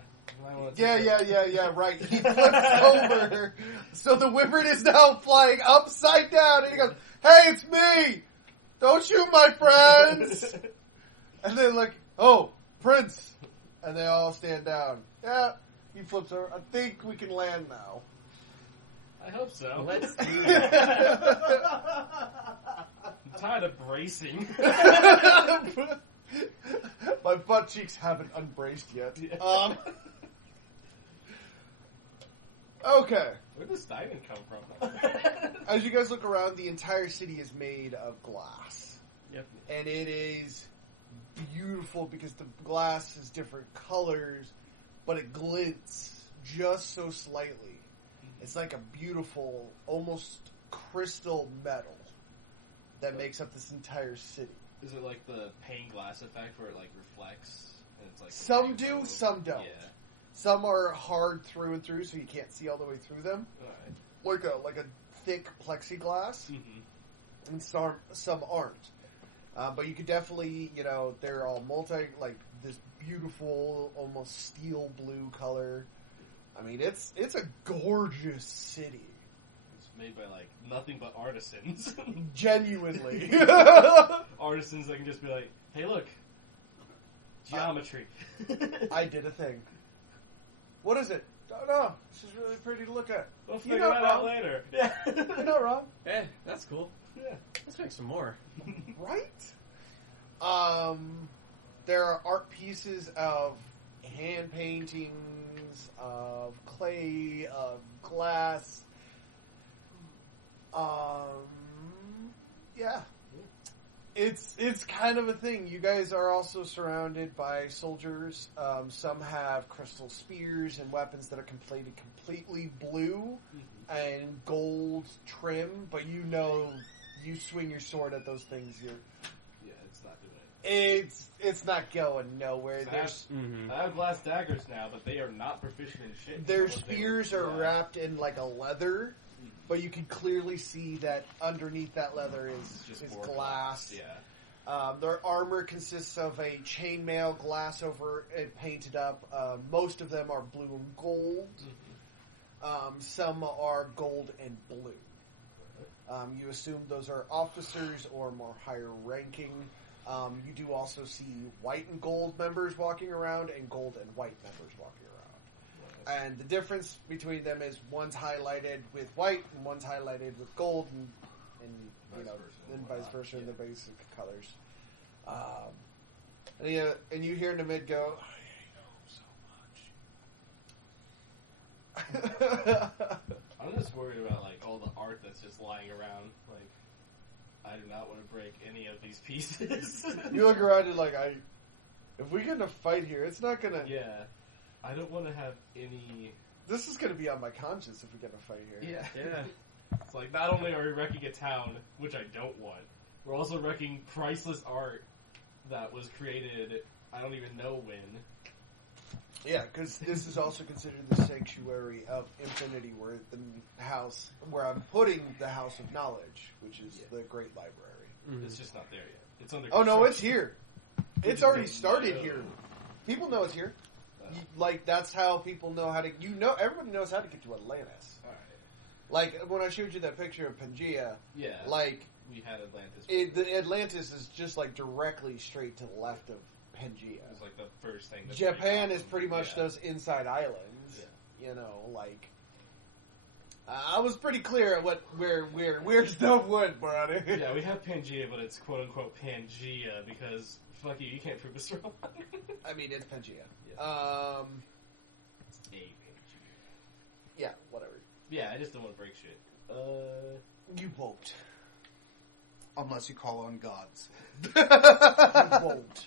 Yeah, right. He flips over. So the wyvern is now flying upside down, and he goes, "Hey, it's me! Don't shoot my friends!" And then like, "Oh, Prince!" And they all stand down. Yeah, he flips over. I think we can land now. I hope so. Let's do I'm tired of bracing. My butt cheeks haven't unbraced yet. Yeah. Okay. Where does diamond come from? As you guys look around, the entire city is made of glass. Yep. And it is beautiful because the glass is different colors, but it glints just so slightly. It's like a beautiful, almost crystal metal that makes up this entire city. Is it like the pane glass effect where it like reflects? And it's like Some do, some don't. Yeah. Some are hard through and through, so you can't see all the way through them, Alright. like a thick plexiglass, Mm-hmm. and some aren't. But you could definitely, they're all like this beautiful, almost steel blue color. I mean, it's a gorgeous city. It's made by like nothing but artisans. Genuinely. Artisans that can just be like, hey, look, geometry. I did a thing. What is it? Don't know. This is really pretty to look at. We'll You're figure not that out wrong. later. Yeah. You're not wrong. Hey, that's cool. Yeah. Let's make some more. Right? There are art pieces of hand paintings, of clay, of glass. Yeah. It's kind of a thing. You guys are also surrounded by soldiers. Some have crystal spears and weapons that are completely blue and gold trim, but you swing your sword at those things, Yeah, it's not doing it. it's not going nowhere. I have glass daggers now, but they are not proficient in shit. Their Some of them- spears are yeah. wrapped in like a leather, but you can clearly see that underneath that leather is more glass. Yeah. Their armor consists of a chainmail, glass over it painted up. Most of them are blue and gold. Some are gold and blue. You assume those are officers or more higher ranking. You do also see white and gold members walking around and gold and white members walking around. And the difference between them is one's highlighted with white and one's highlighted with gold, and vice versa in the basic colors. And you hear Namid go, I hate him so much. I'm just worried about like all the art that's just lying around. Like, I do not want to break any of these pieces. You look around and like, if we get in a fight here, it's not gonna. Yeah, I don't want to have any. This is gonna be on my conscience if we get in a fight here. Yeah, Yeah. It's like not only are we wrecking a town, which I don't want, we're also wrecking priceless art that was created. I don't even know when. Yeah, because this is also considered the sanctuary of infinity, where where I'm putting the House of Knowledge, which is the Great Library. Mm-hmm. It's just not there yet. It's under. Oh no, it's construction. here. It's already started here. People know it's here. That's how people know how to. Everybody knows how to get to Atlantis. All right. Like when I showed you that picture of Pangea, Yeah. like we had Atlantis. the Atlantis is just like directly straight to the left of Pangea. It was like the first thing. That Japan they is pretty much yeah. those inside islands. Yeah. I was pretty clear at where stuff went, buddy. Yeah, we have Pangea, but it's quote unquote Pangea because fuck you can't prove this wrong. I mean, it's Pangea. Yeah. It's a Pangea. Yeah, whatever. Yeah, I just don't want to break shit. You won't. Unless you call on gods. You won't.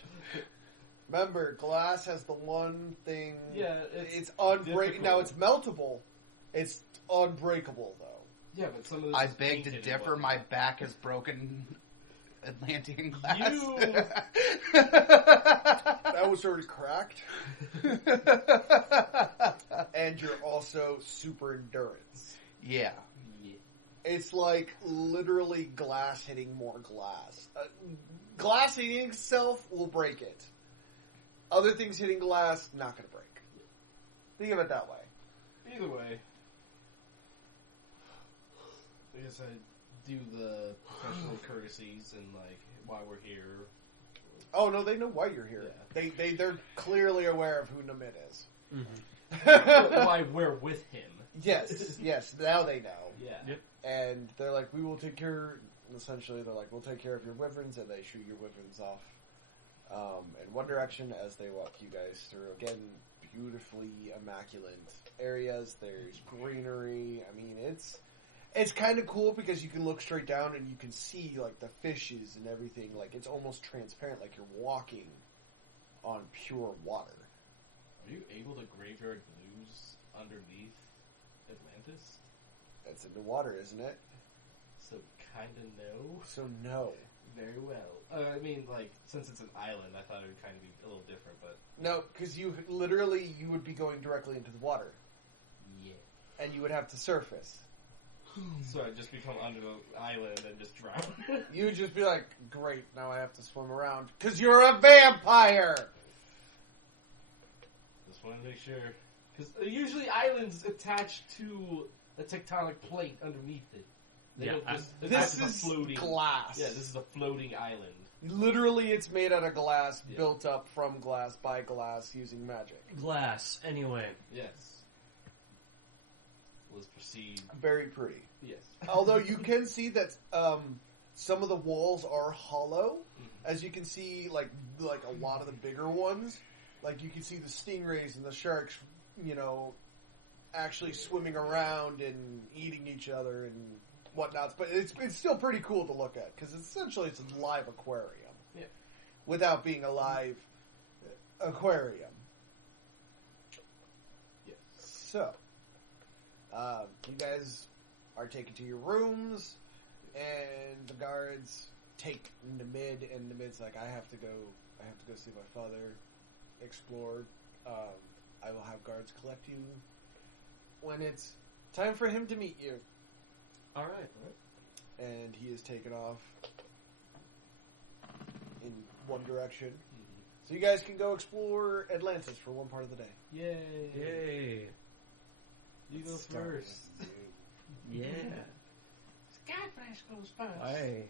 Remember, glass has the one thing. Yeah, it's unbreakable. difficult. Now it's meltable. It's unbreakable, though. Yeah, but some of this I is beg to painted and differ. whatnot. My back is broken. Atlantean glass. That was already cracked. And you're also super endurance. Yeah. It's like literally glass hitting more glass. Glass hitting itself will break it. Other things hitting glass, not going to break. Think of it that way. Either way, I guess I do the professional courtesies and like why we're here. Oh no, they know why you're here. Yeah. They're clearly aware of who Namid is. Mm-hmm. Why we're with him. Yes, now they know. Yeah. Yep. And they're like, we will take care. Essentially, they're like, we'll take care of your wyverns, and they shoot your wyverns off in one direction as they walk you guys through. Again, beautifully immaculate areas. There's greenery. I mean, it's kind of cool because you can look straight down and you can see like the fishes and everything. Like it's almost transparent, like you're walking on pure water. Are you able to graveyard blues underneath Atlantis? That's in the water, isn't it? So kinda no. So no. Very well. I mean, like, since it's an island, I thought it would kind of be a little different, but... No, because you would be going directly into the water. Yeah. And you would have to surface. So I'd just become under the island and just drown. You would just be like, great, now I have to swim around. Because you're a vampire! Just want to make sure. Because usually islands attach to a tectonic plate underneath it. They don't just this attach is a floating glass. Yeah, this is a floating island. Literally, it's made out of glass, built up from glass by glass using magic. Glass, anyway. Yes. Let's proceed. Very pretty. Yes. Although you can see that some of the walls are hollow, as you can see, like a lot of the bigger ones. Like you can see the stingrays and the sharks, actually swimming around and eating each other and whatnots. But it's still pretty cool to look at because essentially it's a live aquarium, without being a live aquarium. Yes. So, you guys are taken to your rooms, and the guards take Namid, and Namid's like, I have to go see my father, explore. I will have guards collect you when it's time for him to meet you. Alright. And he is taken off in one direction. So you guys can go explore Atlantis for one part of the day. Yay! Yay. You go first. Yeah. Skyflash goes first. Aye.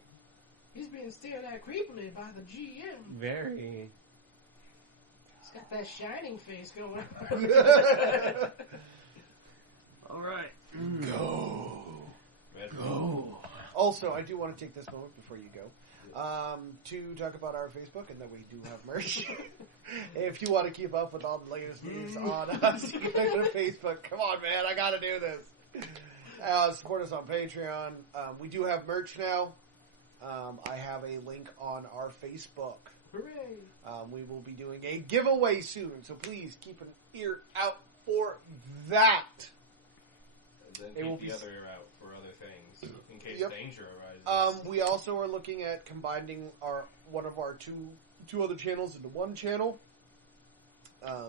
He's being stared at creepily by the GM. Very. He's got that shining face going Alright. Go. Go. Also, I do want to take this moment before you go to talk about our Facebook, and that we do have merch. If you want to keep up with all the latest news on us, you can go to Facebook. Come on, man, I got to do this. Support us on Patreon. We do have merch now. I have a link on our Facebook. Hooray! We will be doing a giveaway soon, so please keep an ear out for that. And It then will keep be the other ear out for other things in case Yep. danger arises. We also are looking at combining one of our two other channels into one channel.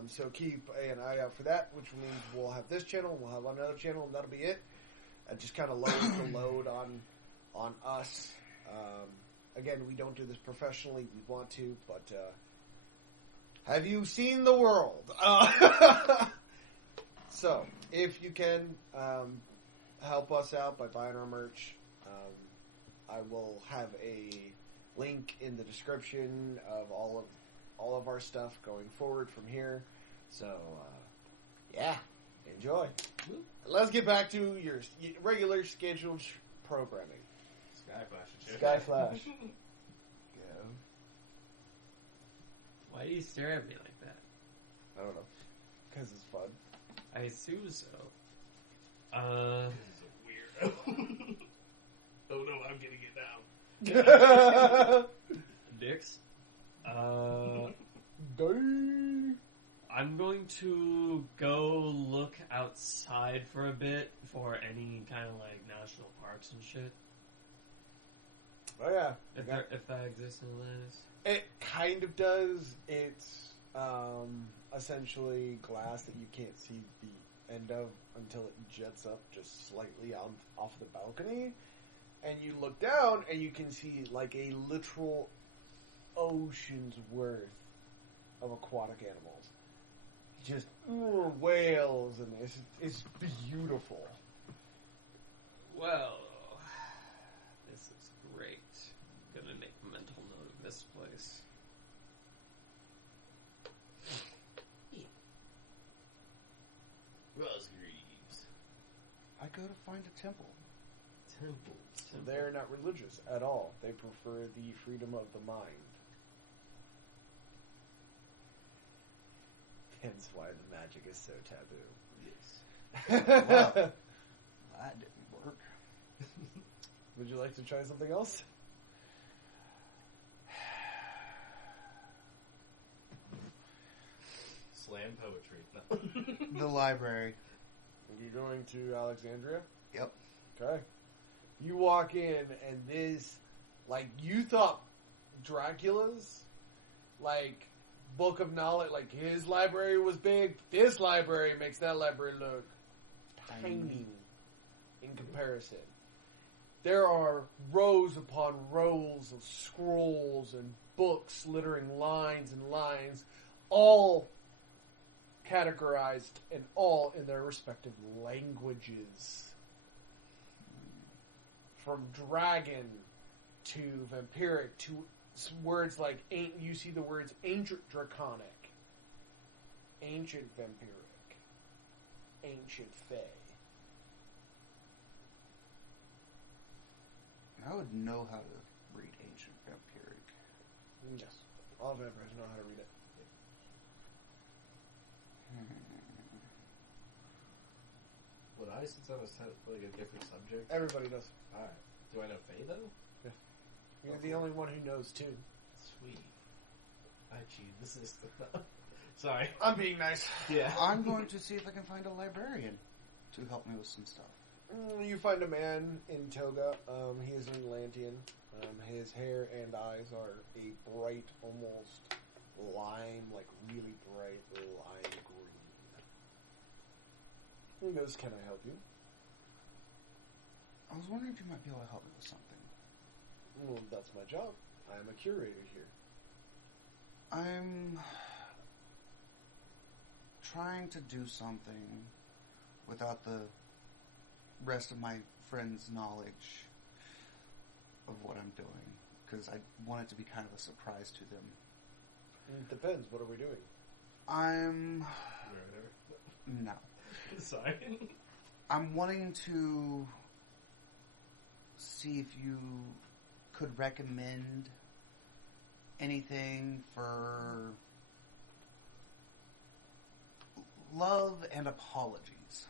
So keep an eye out for that, which means we'll have this channel, and we'll have another channel, and that'll be it. Just kind of loads the load on us. Again, we don't do this professionally. We want to, but have you seen the world? So, if you can help us out by buying our merch, I will have a link in the description of all of our stuff going forward from here. So, yeah, enjoy. Let's get back to your regular scheduled programming. Skyflash. Yeah. Why do you stare at me like that? I don't know. Because it's fun. I assume so. This is a weirdo. Oh no, I'm getting it now. Dicks? I'm going to go look outside for a bit for any kind of like national parks and shit. Oh yeah. If that exists in Atlantis. It kind of does. It's essentially glass that you can't see the end of until it jets up just slightly off the balcony. And you look down and you can see like a literal ocean's worth of aquatic animals. Just whales, and it's beautiful. Well, this is great. Gonna make a mental note of this place. Rosgreaves. I go to find a temple. Temples. They're not religious at all. They prefer the freedom of the mind. Hence why the magic is so taboo. Yes. Well, that didn't work. Would you like to try something else? Slam poetry. No. The library. Are you going to Alexandria? Yep. Okay. You walk in, and this, like, you thought Dracula's, like, book of knowledge, like, his library was big. This library makes that library look tiny in comparison. There are rows upon rows of scrolls and books littering lines and lines, all categorized and all in their respective languages. From dragon to vampiric to words like, you see the words ancient draconic, ancient vampiric, ancient fae. I would know how to read ancient vampiric. Yes. All vampires know how to read it. Would I, since I was like a different subject? Everybody does. Alright. Do I know Faye though? You're the only one who knows too. Sweet. I cheated the system. Sorry. I'm being nice. Yeah. I'm going to see if I can find a librarian to help me with some stuff. You find a man in toga. He is an Atlantean. His hair and eyes are a bright, almost lime, like really bright lime green. He goes, "Can I help you?" I was wondering if you might be able to help me with something. Well, that's my job. I am a curator here. I'm trying to do something without the rest of my friends' knowledge of what I'm doing, because I want it to be kind of a surprise to them. It depends. What are we doing? No. Sorry. I'm wanting to see if you could recommend anything for love and apologies.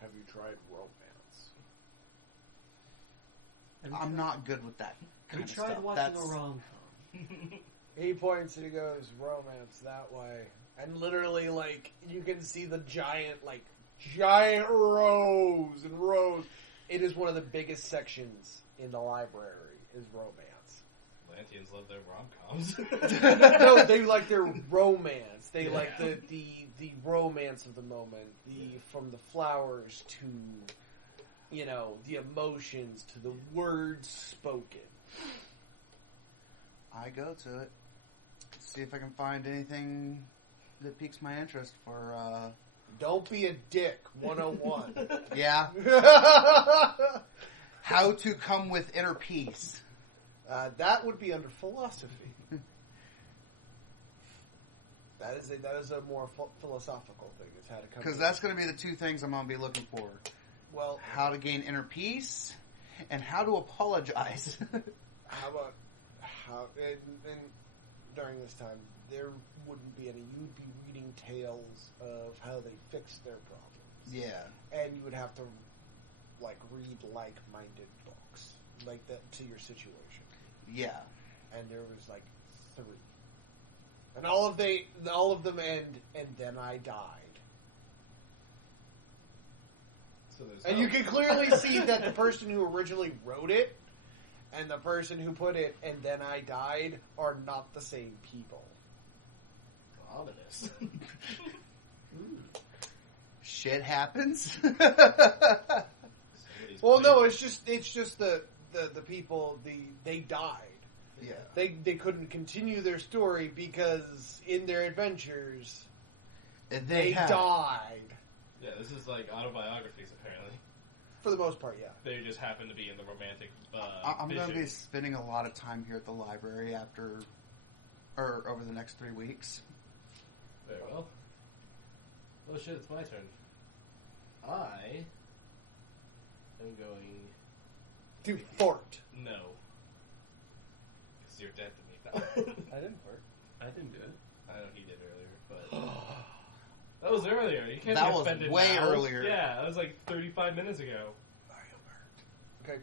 Have you tried romance? I'm not good with that kind We of tried stuff. watching That's- a rom-com. He points and he goes, "Romance that way." And literally, like, you can see the giant rows and rows. It is one of the biggest sections in the library, is romance. Atlanteans love their rom-coms. No, they like their romance. They like the romance of the moment. From the flowers to, the emotions to the words spoken. I go to it, see if I can find anything that piques my interest for, Don't be a dick, 101. yeah, how to come with inner peace. That would be under philosophy. That is a more philosophical thing. It's how to come. Because that's going to be the two things I'm going to be looking for. Well, How to gain inner peace, and how to apologize. how about and during this time there wouldn't be any. You'd be reading tales of how they fixed their problems. Yeah. And you would have to read like-minded books like that to your situation. Yeah. And there was 3, and all of them end. And then I died. So there's And you can clearly see that the person who originally wrote it and the person who put it "and then I died" are not the same people. ominous. Shit happens. Well, no, it's just the people they died. Yeah. They couldn't continue their story because in their adventures And they have. died. Yeah, this is like autobiographies, apparently. For the most part, yeah. They just happen to be in the romantic I'm going to be vision. spending a lot of time here at the library over the next 3 weeks. Very well. Oh shit, it's my turn. I am going... To fart. No. Because you're dead to me. I didn't fart. I didn't do it. I know he did earlier, but that was earlier. You can't That be was offended way now. earlier. Yeah, that was like 35 minutes ago. Okay,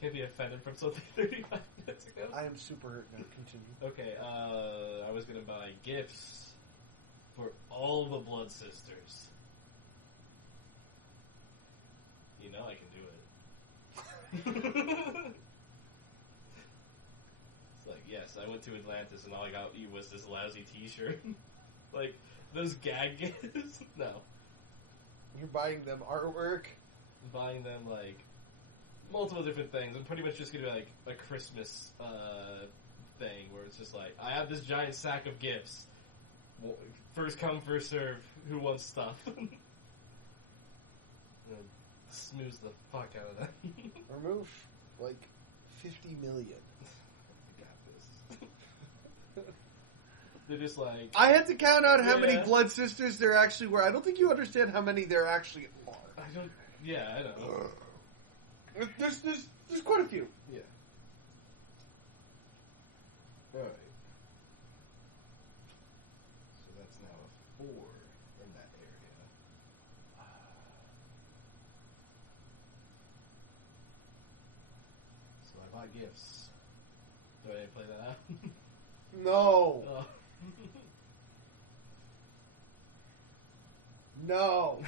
Can't be offended from something 35 minutes ago. I am super hurt now. Continue. Okay, I was gonna buy gifts for all the Blood Sisters. You know I can do it. It's like, yes, I went to Atlantis and all I got you was this lousy t-shirt. Like, those gag gifts? No. You're buying them artwork. I'm buying them, like, multiple different things. I'm pretty much just gonna be like a Christmas thing where it's just like, I have this giant sack of gifts. First come, first serve. Who wants stuff? Snooze the fuck out of that. Remove like 50 million. I got this. They're just like, I had to count out how many Yeah. blood sisters there actually were. I don't think you understand how many there actually are. I don't. Yeah, I know. There's quite a few. Yeah. All right. So that's now a 4 in that area. So I bought gifts. Do I need to play that out? No, Oh. no.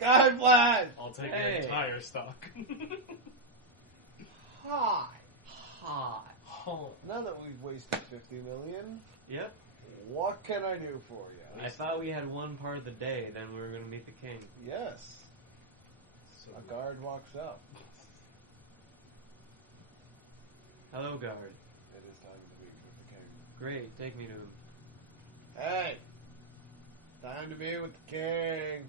Skyblast. I'll take Hey. your entire stock. Hi. Hot. Now that we've wasted 50 million, Yep. what can I do for you? I thought we had one part of the day, then we were going to meet the king. Yes. So A guard walks up. Hello, guard. It is time to meet with the king. Great, take me to him. Hey! Time to meet with the king.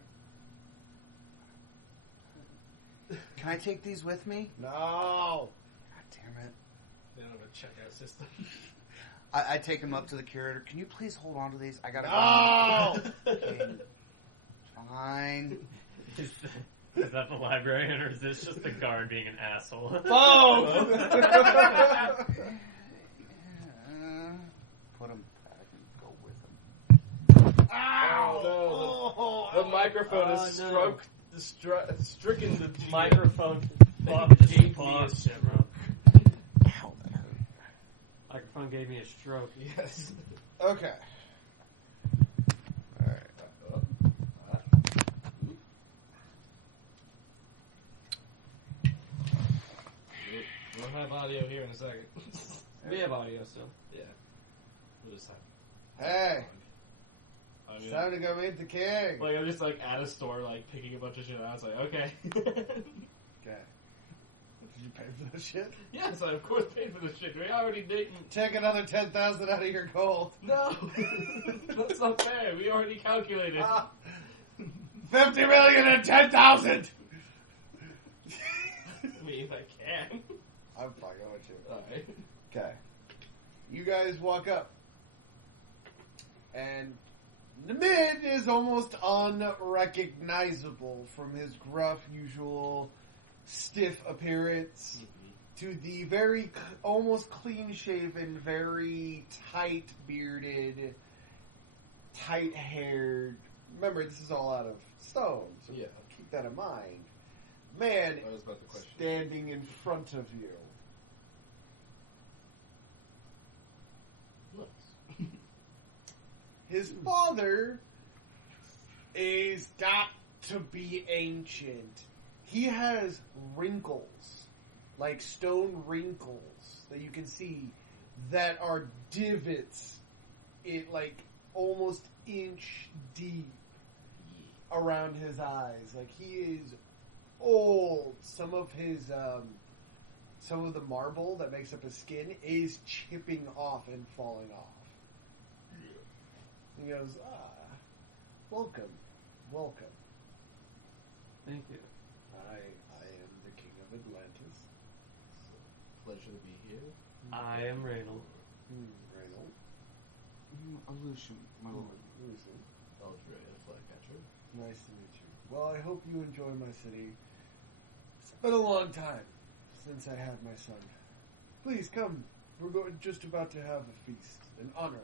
Can I take these with me? No! God damn it. they don't have a checkout system. I take him up to the curator. Can you please hold on to these? I gotta No! go. Fine. Is that the librarian, or is this just the guard being an asshole? Both! Put him back and go with him. Ow! Oh, no. The microphone is stricken the Microphone. Fuck, Just gave me fuck, a shit, bro. Ow, that hurt. Microphone gave me a stroke. Yes. Okay. Alright. We'll have audio here in a second. We have audio still. Yeah. We'll just have. Hey! I It's mean, time to go meet the king. like, I'm just like at a store, like picking a bunch of shit out. It's like, okay. Okay. Did you pay for this shit? Yes, I of course paid for this shit. We already didn't. Take another 10,000 out of your gold. No, that's not fair. We already calculated. 50 million and 10,000! I mean, if I can. I'm fucking with you. Alright. Okay. You guys walk up. And the mid is almost unrecognizable from his gruff, usual, stiff appearance to the very, almost clean-shaven, very tight-bearded, tight-haired. Remember, this is all out of stone, so Yeah. keep that in mind. Man That was about the question. standing in front of you. Nice. His father is got to be ancient. He has wrinkles, like stone wrinkles that you can see that are divots, like almost inch deep around his eyes. Like he is old. Some of the marble that makes up his skin is chipping off and falling off. He goes, welcome. Thank you. I am the king of Atlantis. Pleasure to be here. I am Reynold. Reynold. Aleutian, my lord. Listen, Eldred and Flycatcher. nice to meet you. Well, I hope you enjoy my city. It's been a long time since I had my son. Please come We're just about to have a feast in honor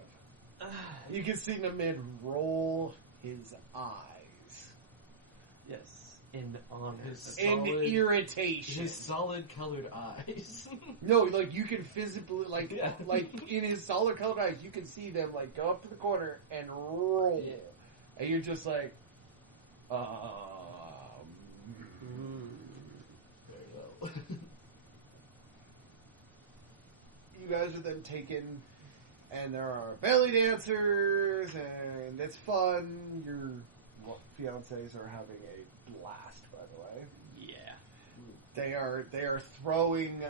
of him. You can see Namid roll his eyes Yes, in honor. in irritation. His solid colored eyes. No, like you can physically, like, Yeah. like in his solid colored eyes, you can see them like go up to the corner and roll, Yeah. and you're just like, Very well. You guys are then taken, and there are belly dancers, and it's fun. Your fiancés are having a blast, by the way. Yeah. They are throwing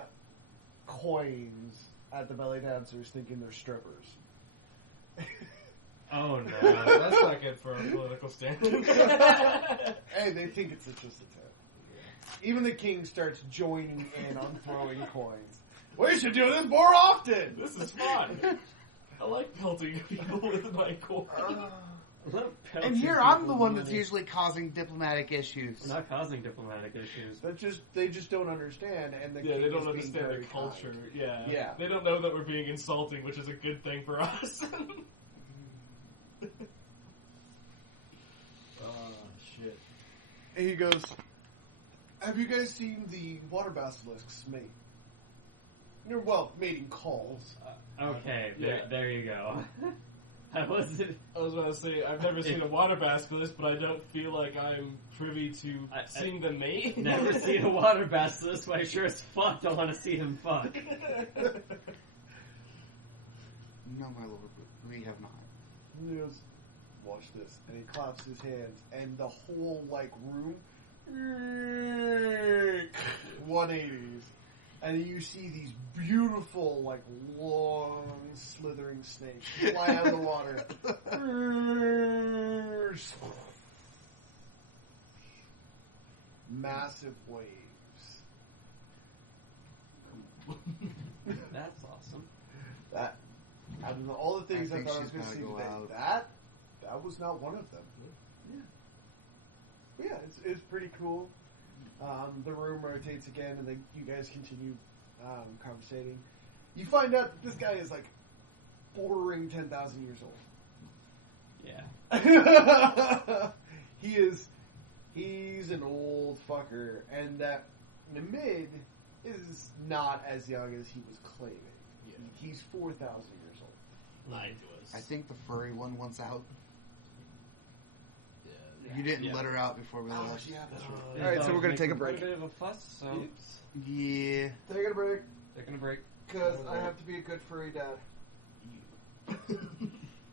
coins at the belly dancers, thinking they're strippers. Oh no. That's not good for our political standing. Hey, they think it's just a tip. Even the king starts joining in on throwing coins. We should do this more often. This is fun. I like pelting people with my core. And here I'm the one that's usually causing diplomatic issues. We're not causing diplomatic issues. They just don't understand, and the Yeah, king they don't is being understand very the culture. kind. Yeah. Yeah. They don't know that we're being insulting, which is a good thing for us. Shit. And he goes, "Have you guys seen the water basilisks mate? Well, mating calls. Okay, Yeah. there you go. I wasn't. I was about to say, I've never seen a water basilisk, but I don't feel like I'm privy to seeing them mate. Never seen a water basilisk, but I sure as fuck don't want to see him fuck. No, my lord, we have not. And he goes, watch this. And he claps his hands, and the whole, like, room, 180s. And you see these beautiful, like, long, slithering snakes fly out of the water. Massive waves. That's awesome. That, out of all the things I I, think thought I was she's going to gotta see go today, out. that was not one of them. Yeah, it's pretty cool. The room rotates again, and then you guys continue conversating. You find out that this guy is like bordering 10,000 years old. Yeah. He's an old fucker, and that Namid is not as young as he was claiming. Yeah. He's 4,000 years old. Lied to us. I think the furry one wants out. Yeah. You didn't Yeah. let her out before we left. Yeah, that's right. His All right, so dog's we're gonna take a making break. quite a bit of a fuss, so Yeah. Taking a break taking a break. because I have to be a good furry dad.